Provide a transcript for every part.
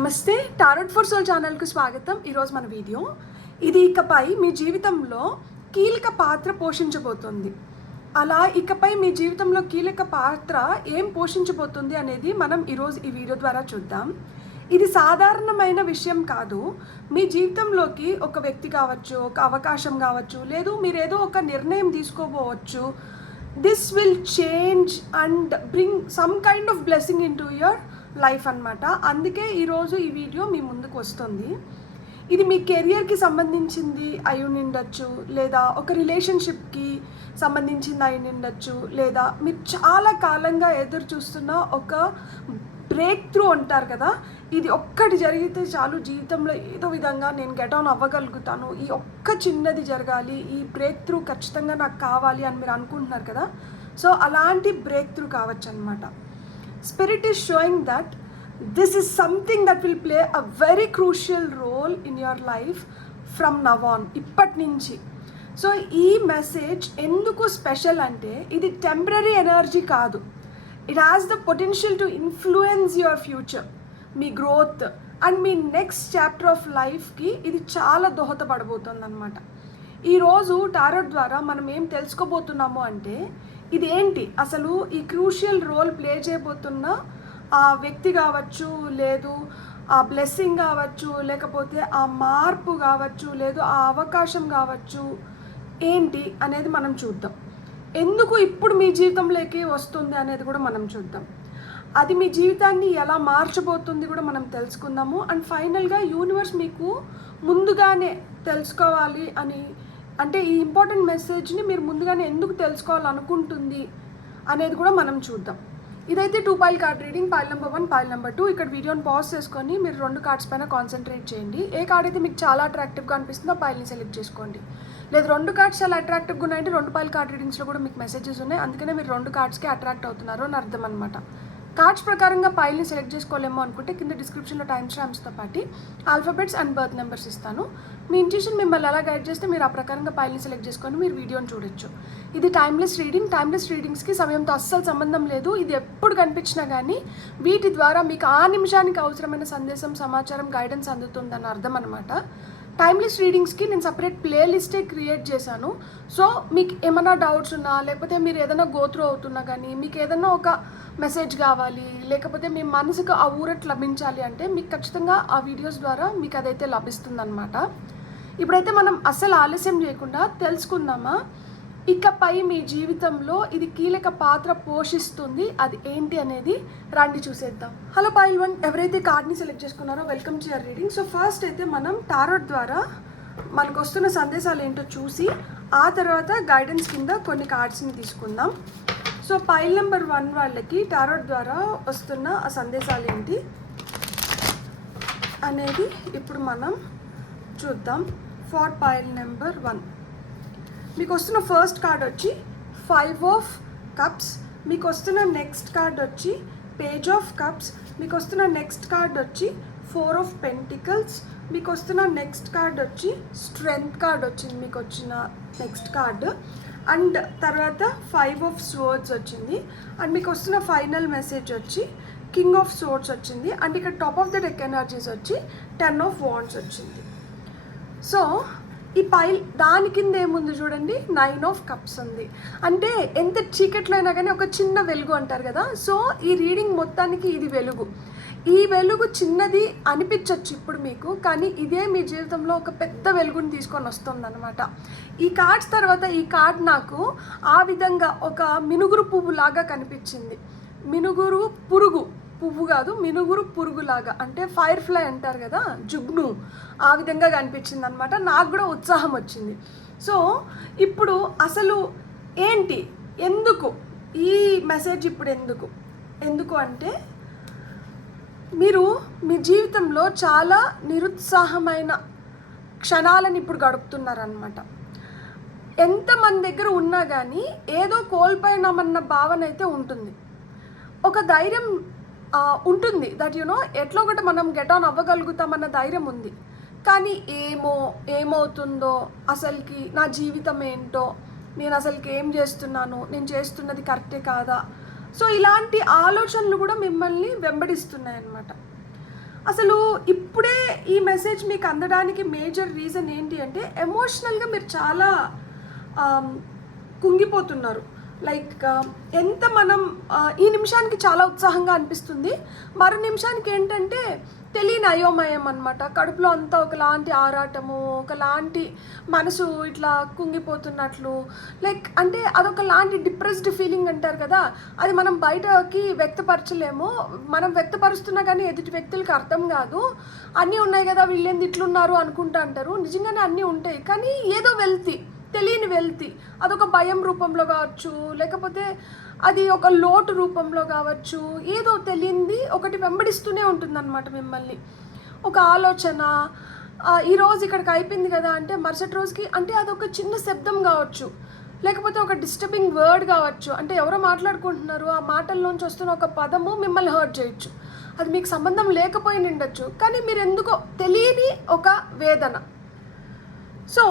నమస్తే, tarot for soul ఛానల్కు స్వాగతం. ఈరోజు మన వీడియో ఇది ఇకపై మీ జీవితంలో కీలక పాత్ర పోషించబోతుంది. అలా ఇకపై మీ జీవితంలో కీలక పాత్ర ఏం పోషించబోతుంది అనేది మనం ఈరోజు ఈ వీడియో ద్వారా చూద్దాం. ఇది సాధారణమైన విషయం కాదు. మీ జీవితంలోకి ఒక వ్యక్తి కావచ్చు, ఒక అవకాశం కావచ్చు, లేదు మీరేదో ఒక నిర్ణయం తీసుకోబోవచ్చు. This will change and bring some kind of blessing into your life అన్నమాట. అందుకే ఈరోజు ఈ వీడియో మీ ముందుకు వస్తుంది. ఇది మీ కెరియర్కి సంబంధించింది అయి ఉండొచ్చు, లేదా ఒక రిలేషన్షిప్కి సంబంధించింది అయి ఉండొచ్చు, లేదా మీరు చాలా కాలంగా ఎదురు చూస్తున్న ఒక బ్రేక్ త్రూ అంటారు కదా, ఇది ఒక్కటి జరిగితే చాలు జీవితంలో ఏదో విధంగా నేను గెట్ ఆన్ అవ్వగలుగుతాను, ఈ ఒక్క చిన్నది జరగాలి, ఈ బ్రేక్ త్రూ ఖచ్చితంగా నాకు కావాలి అని మీరు అనుకుంటున్నారు కదా. సో అలాంటి బ్రేక్ త్రూ కావచ్చు అనమాట. Spirit is showing that this is something that will play a very crucial role in your life from now on. ఇప్పటి నుంచి. సో ఈ మెసేజ్ ఎందుకు స్పెషల్ అంటే ఇది టెంపరీ ఎనర్జీ కాదు. It has the potential to influence your future, me growth and me next chapter of లైఫ్కి ఇది చాలా దోహదపడబోతుంది అనమాట. ఈరోజు టారోట్ ద్వారా మనం ఏం తెలుసుకోబోతున్నాము అంటే ఇది ఏంటి, అసలు ఈ క్రూషియల్ రోల్ ప్లే చేయబోతున్న ఆ వ్యక్తి కావచ్చు, లేదు ఆ బ్లెస్సింగ్ కావచ్చు, లేకపోతే ఆ మార్పు కావచ్చు, లేదు ఆ అవకాశం కావచ్చు, ఏంటి అనేది మనం చూద్దాం. ఎందుకు ఇప్పుడు మీ జీవితంలోకి వస్తుంది అనేది కూడా మనం చూద్దాం. అది మీ జీవితాన్ని ఎలా మార్చబోతుంది కూడా మనం తెలుసుకుందాము. అండ్ ఫైనల్గా యూనివర్స్ మీకు ముందుగానే తెలుసుకోవాలి అని, అంటే ఈ ఇంపార్టెంట్ మెసేజ్ని మీరు ముందుగానే ఎందుకు తెలుసుకోవాలనుకుంటుంది అనేది కూడా మనం చూద్దాం. ఇదైతే 2 pile card reading, pile number 1, pile number 2. ఇక్కడ వీడియోని పాజ్ చేసుకొని మీరు 2 కార్డ్స్ పైన కాన్సన్ట్రేట్ చేయండి. ఏ కార్డ్ అయితే మీకు చాలా అట్రాక్టివ్గా అనిపిస్తుందో ఆ పైల్ని సెలెక్ట్ చేసుకోండి. లేదు 2 కార్డ్స్ చాలా అట్రాక్టివ్గా ఉన్నాయంటే 2 పైల్ కార్డ్ రీడింగ్స్లో కూడా మీకు మెసేజెస్ ఉన్నాయి, అందుకనే మీరు 2 కార్డ్స్కి అట్రాక్ట్ అవుతున్నారు అని అర్థం అనమాట. కార్డ్స్ ప్రకారంగా పైల్ని సెలెక్ట్ చేసుకోలేమో అనుకుంటే కింద డిస్క్రిప్షన్లో టైమ్ స్టాంప్స్తో పాటు ఆల్ఫాబెట్స్ అండ్ బర్త్ నెంబర్స్ ఇస్తాను. మీ ఇంట్యూషన్ మిమ్మల్ని ఎలా గైడ్ చేస్తే మీరు ఆ ప్రకారంగా పైల్ని సెలెక్ట్ చేసుకొని మీరు వీడియోని చూడొచ్చు. ఇది టైమ్లెస్ రీడింగ్. టైమ్లెస్ రీడింగ్స్కి సమయంతో అస్సలు సంబంధం లేదు. ఇది ఎప్పుడు కనిపించినా కానీ వీటి ద్వారా మీకు ఆ నిమిషానికి అవసరమైన సందేశం, సమాచారం, గైడెన్స్ అందుతుందని అర్థం అనమాట. టైమ్లెస్ రీడింగ్స్కి నేను సపరేట్ ప్లేలిస్టే క్రియేట్ చేశాను. సో మీకు ఏమైనా డౌట్స్ ఉన్నా, లేకపోతే మీరు ఏదైనా గోత్రూ అవుతున్నా కానీ, మీకు ఏదైనా ఒక మెసేజ్ కావాలి, లేకపోతే మీ మనసుకు ఆ ఊరట్ లభించాలి అంటే మీకు ఖచ్చితంగా ఆ వీడియోస్ ద్వారా మీకు అదైతే లభిస్తుందన్నమాట. ఇప్పుడైతే మనం అస్సలు ఆలస్యం చేయకుండా తెలుసుకుందామా, ఇకపై మీ జీవితంలో ఇది కీలక పాత్ర పోషిస్తుంది అది ఏంటి అనేది రండి చూసేద్దాం. హలో పైల్ 1, ఎవరైతే కార్డ్ని సెలెక్ట్ చేసుకున్నారో welcome to your reading. So first అయితే మనం టారోట్ ద్వారా మనకు వస్తున్న సందేశాలు ఏంటో చూసి ఆ తర్వాత గైడెన్స్ కింద కొన్ని కార్డ్స్ని తీసుకుందాం. సో పైల్ నెంబర్ 1 వాళ్ళకి టారోట్ ద్వారా వస్తున్న ఆ సందేశాలు ఏంటి అనేది ఇప్పుడు మనం చూద్దాం. ఫర్ పైల్ నెంబర్ 1 మీకు వస్తున్న ఫస్ట్ కార్డ్ వచ్చి 5 ఆఫ్ కప్స్, మీకు వస్తున్న నెక్స్ట్ కార్డ్ వచ్చి పేజ్ ఆఫ్ కప్స్, మీకు వస్తున్న నెక్స్ట్ కార్డ్ వచ్చి 4 ఆఫ్ పెంటికల్స్, మీకు వస్తున్న నెక్స్ట్ కార్డ్ వచ్చి స్ట్రెంగ్త్ కార్డ్ వచ్చింది మీకు వచ్చిన నెక్స్ట్ కార్డ్, అండ్ తర్వాత 5 ఆఫ్ స్వర్డ్స్ వచ్చింది, అండ్ మీకు వస్తున్న ఫైనల్ మెసేజ్ వచ్చి కింగ్ ఆఫ్ స్వర్డ్స్ వచ్చింది, అండ్ ఇక్కడ top of the deck energies వచ్చి 10 ఆఫ్ వాండ్స్ వచ్చింది. సో ఈ పైల్ దాని కింద ఏముంది చూడండి, 9 ఆఫ్ కప్స్ ఉంది. అంటే ఎంత చీకట్లో అయినా కానీ ఒక చిన్న వెలుగు అంటారు కదా, సో ఈ రీడింగ్ మొత్తానికి ఇది వెలుగు. ఈ వెలుగు చిన్నది అనిపించవచ్చు ఇప్పుడు మీకు, కానీ ఇదే మీ జీవితంలో ఒక పెద్ద వెలుగుని తీసుకొని వస్తుంది అనమాట. ఈ కార్డ్స్ తర్వాత ఈ కార్డ్ నాకు ఆ విధంగా ఒక మినుగురు పువ్వు లాగా కనిపించింది. మినుగురు పురుగు, పువ్వు కాదు, మినుగురు పురుగులాగా, అంటే ఫైర్ ఫ్లై అంటారు కదా, జుగ్ను, ఆ విధంగా కనిపించింది అనమాట. నాకు కూడా ఉత్సాహం వచ్చింది. సో ఇప్పుడు అసలు ఏంటి, ఎందుకు ఈ మెసేజ్ ఇప్పుడు ఎందుకు అంటే మీరు మీ జీవితంలో చాలా నిరుత్సాహమైన క్షణాలను ఇప్పుడు గడుపుతున్నారనమాట. ఎంతమంది దగ్గర ఉన్నా కానీ ఏదో కోల్పోయినామన్న భావన అయితే ఉంటుంది, ఒక ధైర్యం ఉంటుంది, దట్ ఎట్లా ఒకటి మనం గెట్ ఆన్ అవ్వగలుగుతామన్న ధైర్యం ఉంది. కానీ ఏమవుతుందో, అసలుకి నా జీవితం ఏంటో, నేను అసలుకి ఏం చేస్తున్నాను, నేను చేస్తున్నది కరెక్టే కాదా, సో ఇలాంటి ఆలోచనలు కూడా మిమ్మల్ని వెంబడిస్తున్నాయి అన్నమాట. అసలు ఇప్పుడే ఈ మెసేజ్ మీకు అందడానికి మేజర్ రీజన్ ఏంటి అంటే ఎమోషనల్గా మీరు చాలా కుంగిపోతున్నారు. లైక్ ఎంత మనం ఈ నిమిషానికి చాలా ఉత్సాహంగా అనిపిస్తుంది, మరో నిమిషానికి ఏంటంటే తెలియని అయోమయం అనమాట. కడుపులో అంతా ఒకలాంటి ఆరాటము, ఒకలాంటి మనసు ఇట్లా కుంగిపోతున్నట్లు, లైక్ అంటే అదొకలాంటి డిప్రెస్డ్ ఫీలింగ్ అంటారు కదా, అది మనం బయటకి వ్యక్తపరచలేము. మనం వ్యక్తపరుస్తున్నా కానీ ఎదుటి వ్యక్తులకి అర్థం కాదు. అన్నీ ఉన్నాయి కదా, వీళ్ళేంది ఇట్లున్నారు అనుకుంటా అంటారు. నిజంగానే అన్నీ ఉంటాయి, కానీ ఏదో తెలియని వెల్తి, అదొక భయం రూపంలో కావచ్చు, లేకపోతే అది ఒక లోటు రూపంలో కావచ్చు, ఏదో తెలియంది ఒకటి వెంబడిస్తూనే ఉంటుందన్నమాట మిమ్మల్ని. ఒక ఆలోచన, ఈరోజు ఇక్కడికి అయిపోయింది కదా అంటే మరుసటి రోజుకి, అంటే అదొక చిన్న శబ్దం కావచ్చు, లేకపోతే ఒక డిస్టర్బింగ్ వర్డ్ కావచ్చు, అంటే ఎవరో మాట్లాడుకుంటున్నారు, ఆ మాటల్లోంచి వస్తున్న ఒక పదము మిమ్మల్ని హర్ట్ చేయొచ్చు. అది మీకు సంబంధం లేకపోయి ఉండొచ్చు, కానీ మీరు ఎందుకో తెలియని ఒక వేదన. సో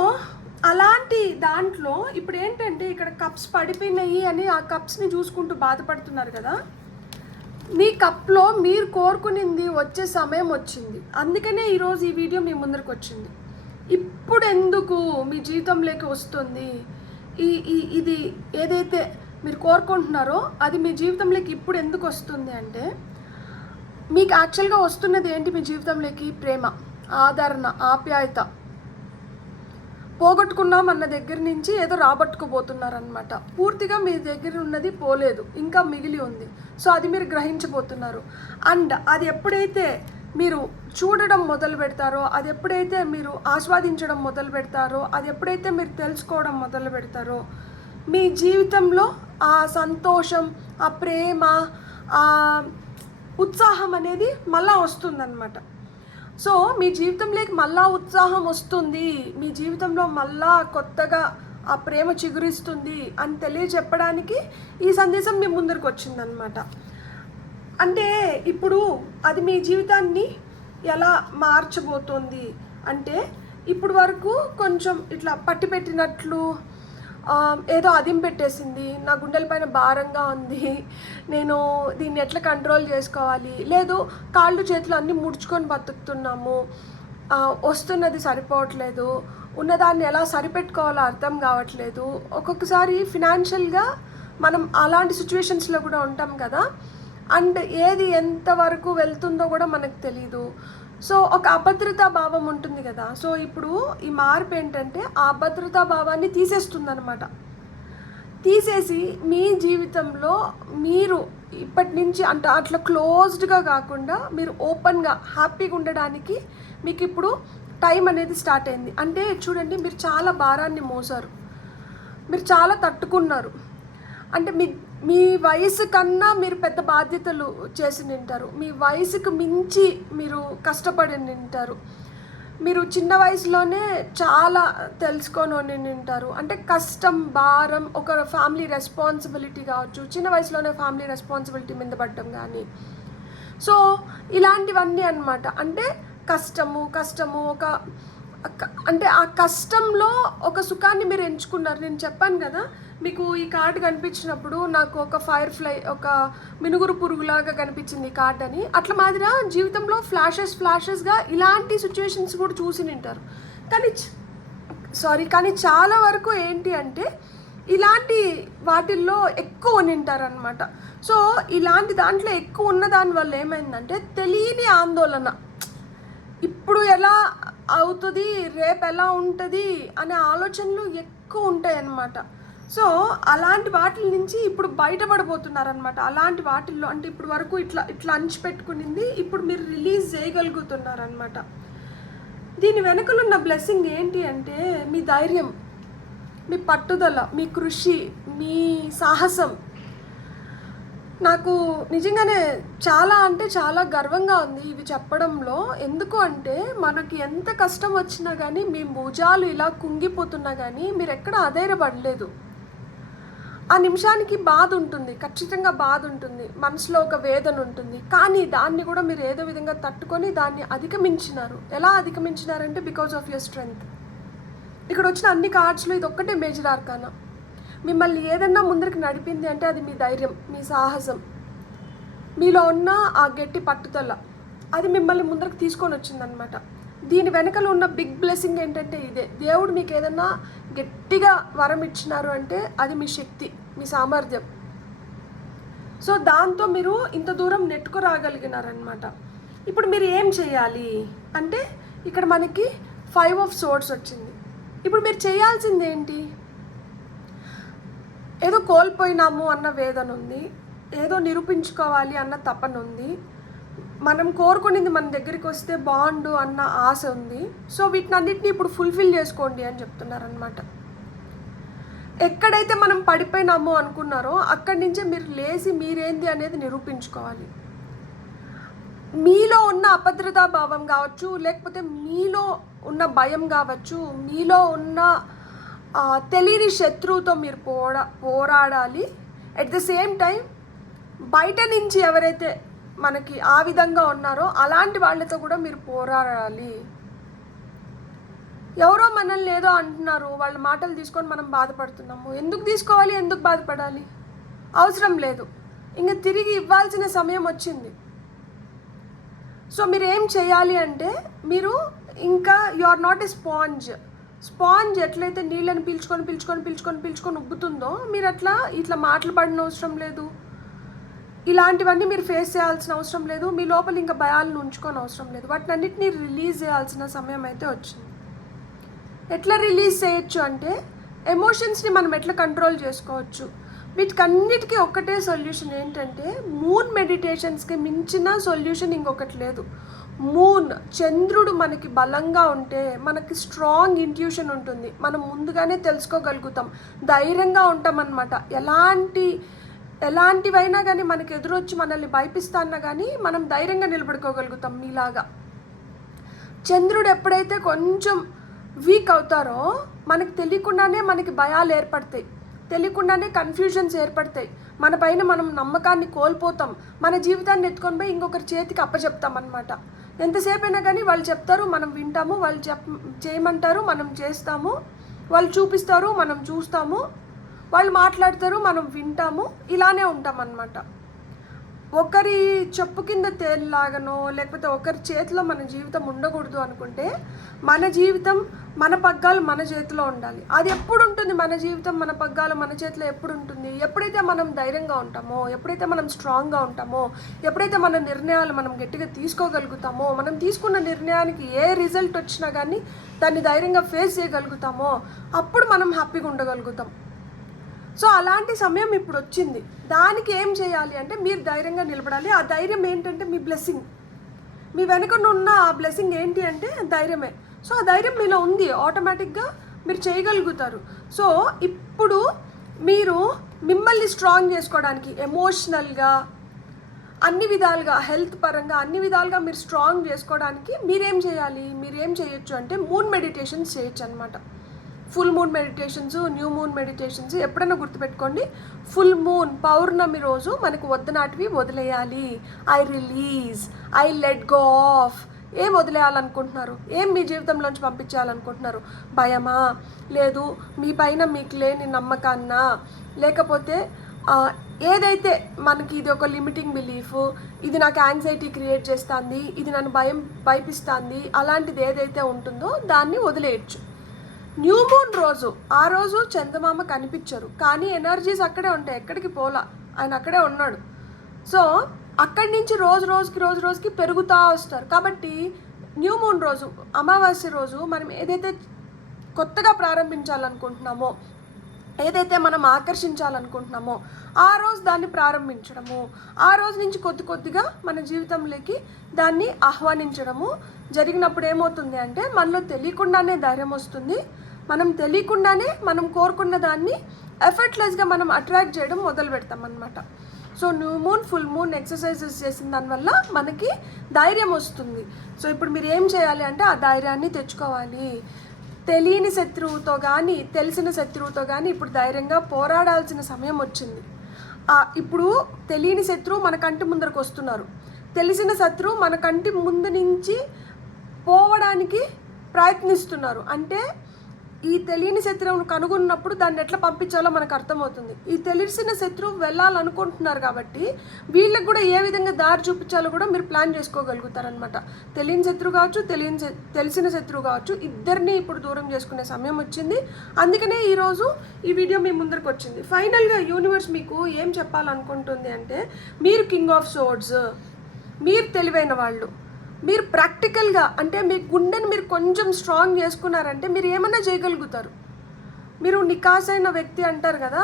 అలాంటి దాంట్లో ఇప్పుడు ఏంటంటే ఇక్కడ కప్స్ పడిపోయినాయి అని ఆ కప్స్ని చూసుకుంటూ బాధపడుతున్నారు కదా, మీ కప్లో మీరు కోరుకునింది వచ్చే సమయం వచ్చింది. అందుకనే ఈరోజు ఈ వీడియో మీ ముందరికి వచ్చింది. ఇప్పుడు ఎందుకు మీ జీవితంలోకి వస్తుంది ఇది ఏదైతే మీరు కోరుకుంటున్నారో అది మీ జీవితంలోకి ఇప్పుడు ఎందుకు వస్తుంది అంటే, మీకు యాక్చువల్గా వస్తున్నది ఏంటి మీ జీవితంలోకి? ప్రేమ, ఆదరణ, ఆప్యాయత. పోగొట్టుకున్నాం అన్న దగ్గర నుంచి ఏదో రాబట్టుకోబోతున్నారనమాట. పూర్తిగా మీ దగ్గర ఉన్నది పోలేదు, ఇంకా మిగిలి ఉంది. సో అది మీరు గ్రహించబోతున్నారు. అండ్ అది ఎప్పుడైతే మీరు చూడడం మొదలు పెడతారో, అది ఎప్పుడైతే మీరు ఆస్వాదించడం మొదలు పెడతారో, అది ఎప్పుడైతే మీరు తెలుసుకోవడం మొదలు పెడతారో, మీ జీవితంలో ఆ సంతోషం, ఆ ప్రేమ, ఆ ఉత్సాహం అనేది మళ్ళా వస్తుందన్నమాట. సో మీ జీవితంలోకి మళ్ళా ఉత్సాహం వస్తుంది, మీ జీవితంలో మళ్ళా కొత్తగా ఆ ప్రేమ చిగురిస్తుంది అని తెలియజెప్పడానికి ఈ సందేశం మీ ముందరికి వచ్చిందనమాట. అంటే ఇప్పుడు అది మీ జీవితాన్ని ఎలా మార్చబోతోంది అంటే, ఇప్పుడు వరకు కొంచెం ఇట్లా పట్టి పెట్టినట్లు, ఏదో అదిం పెట్టేసింది, నా గుండెల పైన భారంగా ఉంది, నేను దీన్ని ఎట్లా కంట్రోల్ చేసుకోవాలి, లేదు కాళ్ళు చేతులు అన్నీ ముడుచుకొని బతుకుతున్నాము, వస్తున్నది సరిపోవట్లేదు, ఉన్నదాన్ని ఎలా సరిపెట్టుకోవాలో అర్థం కావట్లేదు. ఒక్కొక్కసారి ఫినాన్షియల్గా మనం అలాంటి సిచ్యువేషన్స్లో కూడా ఉంటాం కదా, అండ్ ఏది ఎంతవరకు వెళ్తుందో కూడా మనకు తెలీదు. సో ఒక అభద్రతా భావం ఉంటుంది కదా. సో ఇప్పుడు ఈ మార్పు ఏంటంటే ఆ అభద్రతా భావాన్ని తీసేస్తుందన్నమాట. తీసేసి మీ జీవితంలో మీరు ఇప్పటి నుంచి అంటే అట్లా క్లోజ్డ్గా కాకుండా మీరు ఓపెన్గా హ్యాపీగా ఉండడానికి మీకు ఇప్పుడు టైం అనేది స్టార్ట్ అయింది. అంటే చూడండి, మీరు చాలా భారాన్ని మోసారు, మీరు చాలా తట్టుకున్నారు. అంటే మీ వయసు కన్నా మీరు పెద్ద బాధ్యతలు చేసి నింటారు, మీ వయసుకు మించి మీరు కష్టపడి నింటారు, మీరు చిన్న వయసులోనే చాలా తెలుసుకొని నింటారు. అంటే కష్టం, భారం, ఒక ఫ్యామిలీ రెస్పాన్సిబిలిటీ కావచ్చు, చిన్న వయసులోనే ఫ్యామిలీ రెస్పాన్సిబిలిటీ మీద పడడం కానీ, సో ఇలాంటివన్నీ అన్నమాట. అంటే కష్టము ఒక అంటే ఆ కష్టంలో ఒక సుఖాన్ని మీరు ఎంచుకున్నారు. నేను చెప్పాను కదా, మీకు ఈ కార్డు కనిపించినప్పుడు నాకు ఒక ఫైర్ ఫ్లై, ఒక మినుగురు పురుగులాగా కనిపించింది ఈ కార్డ్ అని. అట్లా మాదిరిగా జీవితంలో ఫ్లాషెస్గా ఇలాంటి సిచ్యువేషన్స్ కూడా చూసి నింటారు. కానీ చాలా వరకు ఏంటి అంటే ఇలాంటి వాటిల్లో ఎక్కువ నింటారనమాట. సో ఇలాంటి దాంట్లో ఎక్కువ ఉన్న దానివల్ల ఏమైందంటే తెలియని ఆందోళన, ఇప్పుడు ఎలా అవుతుంది, రేపు ఎలా ఉంటుంది అనే ఆలోచనలు ఎక్కువ ఉంటాయి అన్నమాట. సో అలాంటి వాటి నుంచి ఇప్పుడు బయటపడబోతున్నారనమాట. అలాంటి వాటిల్లో అంటే ఇప్పుడు వరకు ఇట్లా అంచిపెట్టుకునింది ఇప్పుడు మీరు రిలీజ్ చేయగలుగుతున్నారనమాట. దీని వెనుకలున్న బ్లెస్సింగ్ ఏంటి అంటే మీ ధైర్యం, మీ పట్టుదల, మీ కృషి, మీ సాహసం. నాకు నిజంగానే చాలా అంటే చాలా గర్వంగా ఉంది ఇవి చెప్పడంలో. ఎందుకు అంటే మనకి ఎంత కష్టం వచ్చినా కానీ, మీ భుజాలు ఇలా కుంగిపోతున్నా కానీ మీరు ఎక్కడ అధైర్యపడలేదు. ఆ నిమిషానికి బాధ ఉంటుంది, ఖచ్చితంగా బాధ ఉంటుంది, మనసులో ఒక వేదన ఉంటుంది, కానీ దాన్ని కూడా మీరు ఏదో విధంగా తట్టుకొని దాన్ని అధిగమించినారు. ఎలా అధిగమించినారంటే బికాజ్ ఆఫ్ యువర్ స్ట్రెంగ్త్. ఇక్కడ వచ్చిన అన్ని కార్డ్స్లో ఇది ఒక్కటే మేజర్ ఆర్కానా. మిమ్మల్ని ఏదన్నా ముందరికి నడిపింది అంటే అది మీ ధైర్యం, మీ సాహసం, మీలో ఉన్న ఆ గట్టి పట్టుదల. అది మిమ్మల్ని ముందరకు తీసుకొని వచ్చిందనమాట. దీని వెనకలు ఉన్న బిగ్ బ్లెస్సింగ్ ఏంటంటే ఇదే. దేవుడు మీకు ఏదన్నా గట్టిగా వరం ఇచ్చినారు అంటే అది మీ శక్తి, మీ సామర్థ్యం. సో దాంతో మీరు ఇంత దూరం నెట్టుకు రాగలిగినారనమాట. ఇప్పుడు మీరు ఏం చేయాలి అంటే ఇక్కడ మనకి 5 of Swords వచ్చింది. ఇప్పుడు మీరు చేయాల్సింది ఏంటి? ఏదో కోల్పోయినాము అన్న వేదన ఉంది, ఏదో నిరూపించుకోవాలి అన్న తపన ఉంది, మనం కోరుకునేది మన దగ్గరికి వస్తే బాగుండు అన్న ఆశ ఉంది. సో వీటినన్నిటిని ఇప్పుడు ఫుల్ఫిల్ చేసుకోండి అని చెప్తున్నారనమాట. ఎక్కడైతే మనం పడిపోయినామో అనుకున్నారో అక్కడి నుంచే మీరు లేచి మీరేంది అనేది నిరూపించుకోవాలి. మీలో ఉన్న అభద్రతా భావం కావచ్చు, లేకపోతే మీలో ఉన్న భయం కావచ్చు, మీలో ఉన్న తెలియని శత్రువుతో మీరు పోరాడాలి. ఎట్ ద సేమ్ టైం బయట నుంచి ఎవరైతే మనకి ఆ విధంగా ఉన్నారో అలాంటి వాళ్ళతో కూడా మీరు పోరాడాలి. ఎవరో మనల్ని ఏదో అంటున్నారు, వాళ్ళ మాటలు తీసుకొని మనం బాధపడుతున్నాము. ఎందుకు తీసుకోవాలి, ఎందుకు బాధపడాలి? అవసరం లేదు. ఇంకా తిరిగి ఇవ్వాల్సిన సమయం వచ్చింది. సో మీరు ఏం చేయాలి అంటే మీరు ఇంకా you are not a sponge ఎట్లయితే నీళ్ళని పీల్చుకొని ఉబ్బుతుందో మీరు ఇట్లా మాటలు పడిన అవసరం లేదు, ఇలాంటివన్నీ మీరు ఫేస్ చేయాల్సిన అవసరం లేదు, మీ లోపల ఇంకా భయాలను ఉంచుకొని అవసరం లేదు. వాటిని అన్నిటినీ రిలీజ్ చేయాల్సిన సమయం అయితే వచ్చింది. ఎట్లా రిలీజ్ చేయొచ్చు అంటే ఎమోషన్స్ని మనం ఎట్లా కంట్రోల్ చేసుకోవచ్చు, వీటికన్నిటికీ ఒక్కటే సొల్యూషన్ ఏంటంటే మూన్ మెడిటేషన్స్కి మించిన సొల్యూషన్ ఇంకొకటి లేదు. చంద్రుడు మనకి బలంగా ఉంటే మనకి స్ట్రాంగ్ ఇంట్యూషన్ ఉంటుంది, మనం ముందుగానే తెలుసుకోగలుగుతాం, ధైర్యంగా ఉంటాం అన్నమాట. ఎలాంటివైనా కానీ మనకి ఎదురొచ్చి మనల్ని భయపిస్తాన్నా కానీ మనం ధైర్యంగా నిలబడుకోగలుగుతాం. మీలాగా చంద్రుడు ఎప్పుడైతే కొంచెం వీక్ అవుతారో మనకి తెలియకుండానే మనకి భయాలు ఏర్పడతాయి, తెలియకుండానే కన్ఫ్యూజన్స్ ఏర్పడతాయి, మన పైన మనం నమ్మకాన్ని కోల్పోతాం, మన జీవితాన్ని ఎత్తుకొని పోయి ఇంకొకరి చేతికి అప్పచెప్తాం అన్నమాట. ఎంతసేపు అయినా కానీ వాళ్ళు చెప్తారు, మనం వింటాము, వాళ్ళు చేయమంటారు, మనం చేస్తాము, వాళ్ళు చూపిస్తారు, మనం చూస్తాము, వాళ్ళు మాట్లాడతారు, మనం వింటాము, ఇలానే ఉంటాం అన్నమాట. ఒకరి చెప్పు కింద తేలిలాగనో లేకపోతే ఒకరి చేతిలో మన జీవితం ఉండకూడదు అనుకుంటే మన జీవితం మన పగ్గాలు మన చేతిలో ఉండాలి. అది ఎప్పుడు ఉంటుంది? మన జీవితం మన పగ్గాలు మన చేతిలో ఎప్పుడు ఉంటుంది? ఎప్పుడైతే మనం ధైర్యంగా ఉంటామో, ఎప్పుడైతే మనం స్ట్రాంగ్గా ఉంటామో, ఎప్పుడైతే మన నిర్ణయాలు మనం గట్టిగా తీసుకోగలుగుతామో, మనం తీసుకున్న నిర్ణయానికి ఏ రిజల్ట్ వచ్చినా కానీ దాన్ని ధైర్యంగా ఫేస్ చేయగలుగుతామో అప్పుడు మనం హ్యాపీగా ఉండగలుగుతాం. సో అలాంటి సమయం ఇప్పుడు వచ్చింది. దానికి ఏం చేయాలి అంటే మీరు ధైర్యంగా నిలబడాలి. ఆ ధైర్యం ఏంటంటే మీ బ్లెస్సింగ్, మీ వెనుకనున్న ఆ బ్లెస్సింగ్ ఏంటి అంటే ధైర్యమే. సో ఆ ధైర్యం మీలో ఉంది, ఆటోమేటిక్గా మీరు చేయగలుగుతారు. సో ఇప్పుడు మీరు మిమ్మల్ని స్ట్రాంగ్ చేసుకోవడానికి ఎమోషనల్గా అన్ని విధాలుగా, హెల్త్ పరంగా అన్ని విధాలుగా మీరు స్ట్రాంగ్ చేసుకోవడానికి మీరేం చేయాలి, మీరేం చేయొచ్చు అంటే మూన్ మెడిటేషన్స్ చేయొచ్చు అనమాట. Full moon meditations, new moon meditations ఎప్పుడైనా గుర్తుపెట్టుకోండి. ఫుల్ మూన్ పౌర్ణమి రోజు మనకు వద్దనాటివి వదిలేయాలి. I release, I let go of. ఏం వదిలేయాలనుకుంటున్నారు? ఏం మీ జీవితంలోంచి పంపించాలనుకుంటున్నారు? భయమా, లేదు మీ పైన మీకు లేని నమ్మకాన్నా, లేకపోతే ఏదైతే మనకి ఇది ఒక లిమిటింగ్ బిలీఫ్, ఇది నాకు యాంగ్జైటీ క్రియేట్ చేస్తుంది, ఇది నన్ను భయపిస్తుంది, అలాంటిది ఏదైతే ఉంటుందో దాన్ని వదిలేయచ్చు. న్యూ మూన్ రోజు, ఆ రోజు చందమామ కనిపించరు, కానీ ఎనర్జీస్ అక్కడే ఉంటాయి, ఎక్కడికి పోలా, ఆయన అక్కడే ఉన్నాడు. సో అక్కడి నుంచి రోజు రోజుకి పెరుగుతూ వస్తారు. కాబట్టి న్యూ మూన్ రోజు, అమావాస్య రోజు మనం ఏదైతే కొత్తగా ప్రారంభించాలనుకుంటున్నామో, ఏదైతే మనం ఆకర్షించాలనుకుంటున్నామో ఆ రోజు దాన్ని ప్రారంభించడము, ఆ రోజు నుంచి కొద్దిగా మన జీవితంలోకి దాన్ని ఆహ్వానించడము జరిగినప్పుడు ఏమవుతుంది అంటే మనలో తెలియకుండానే ధైర్యం వస్తుంది, మనం తెలియకుండానే మనం కోరుకున్న దాన్ని ఎఫర్ట్లెస్గా మనం అట్రాక్ట్ చేయడం మొదలు పెడతాం అన్నమాట. So new moon, full moon exercises చేసిన దానివల్ల మనకి ధైర్యం వస్తుంది. సో ఇప్పుడు మీరు ఏం చేయాలి అంటే ఆ ధైర్యాన్ని తెచ్చుకోవాలి. తెలియని శత్రువుతో కానీ తెలిసిన శత్రువుతో కానీ ఇప్పుడు ధైర్యంగా పోరాడాల్సిన సమయం వచ్చింది. ఇప్పుడు తెలియని శత్రువు మన కంటి ముందరకు వస్తున్నారు, తెలిసిన శత్రువు మన కంటి ముందు నుంచి పోవడానికి ప్రయత్నిస్తున్నారు. అంటే ఈ తెలియని శత్రువును కనుగొన్నప్పుడు దాన్ని ఎట్లా పంపించాలో మనకు అర్థమవుతుంది. ఈ తెలిసిన శత్రువు వెళ్ళాలనుకుంటున్నారు కాబట్టి వీళ్ళకి కూడా ఏ విధంగా దారి చూపించాలో కూడా మీరు ప్లాన్ చేసుకోగలుగుతారనమాట. తెలియని శత్రువు కావచ్చు, తెలిసిన శత్రువు కావచ్చు, ఇద్దరిని ఇప్పుడు దూరం చేసుకునే సమయం వచ్చింది. అందుకనే ఈరోజు ఈ వీడియో మీ ముందరికి వచ్చింది. ఫైనల్గా యూనివర్స్ మీకు ఏం చెప్పాలనుకుంటుంది అంటే, మీరు కింగ్ ఆఫ్ సోర్డ్స్, మీరు తెలివైన వాళ్ళు, మీరు ప్రాక్టికల్గా అంటే మీ గుండెని మీరు కొంచెం స్ట్రాంగ్ చేసుకున్నారంటే మీరు ఏమన్నా చేయగలుగుతారు. మీరు నికాసైన వ్యక్తి అంటారు కదా,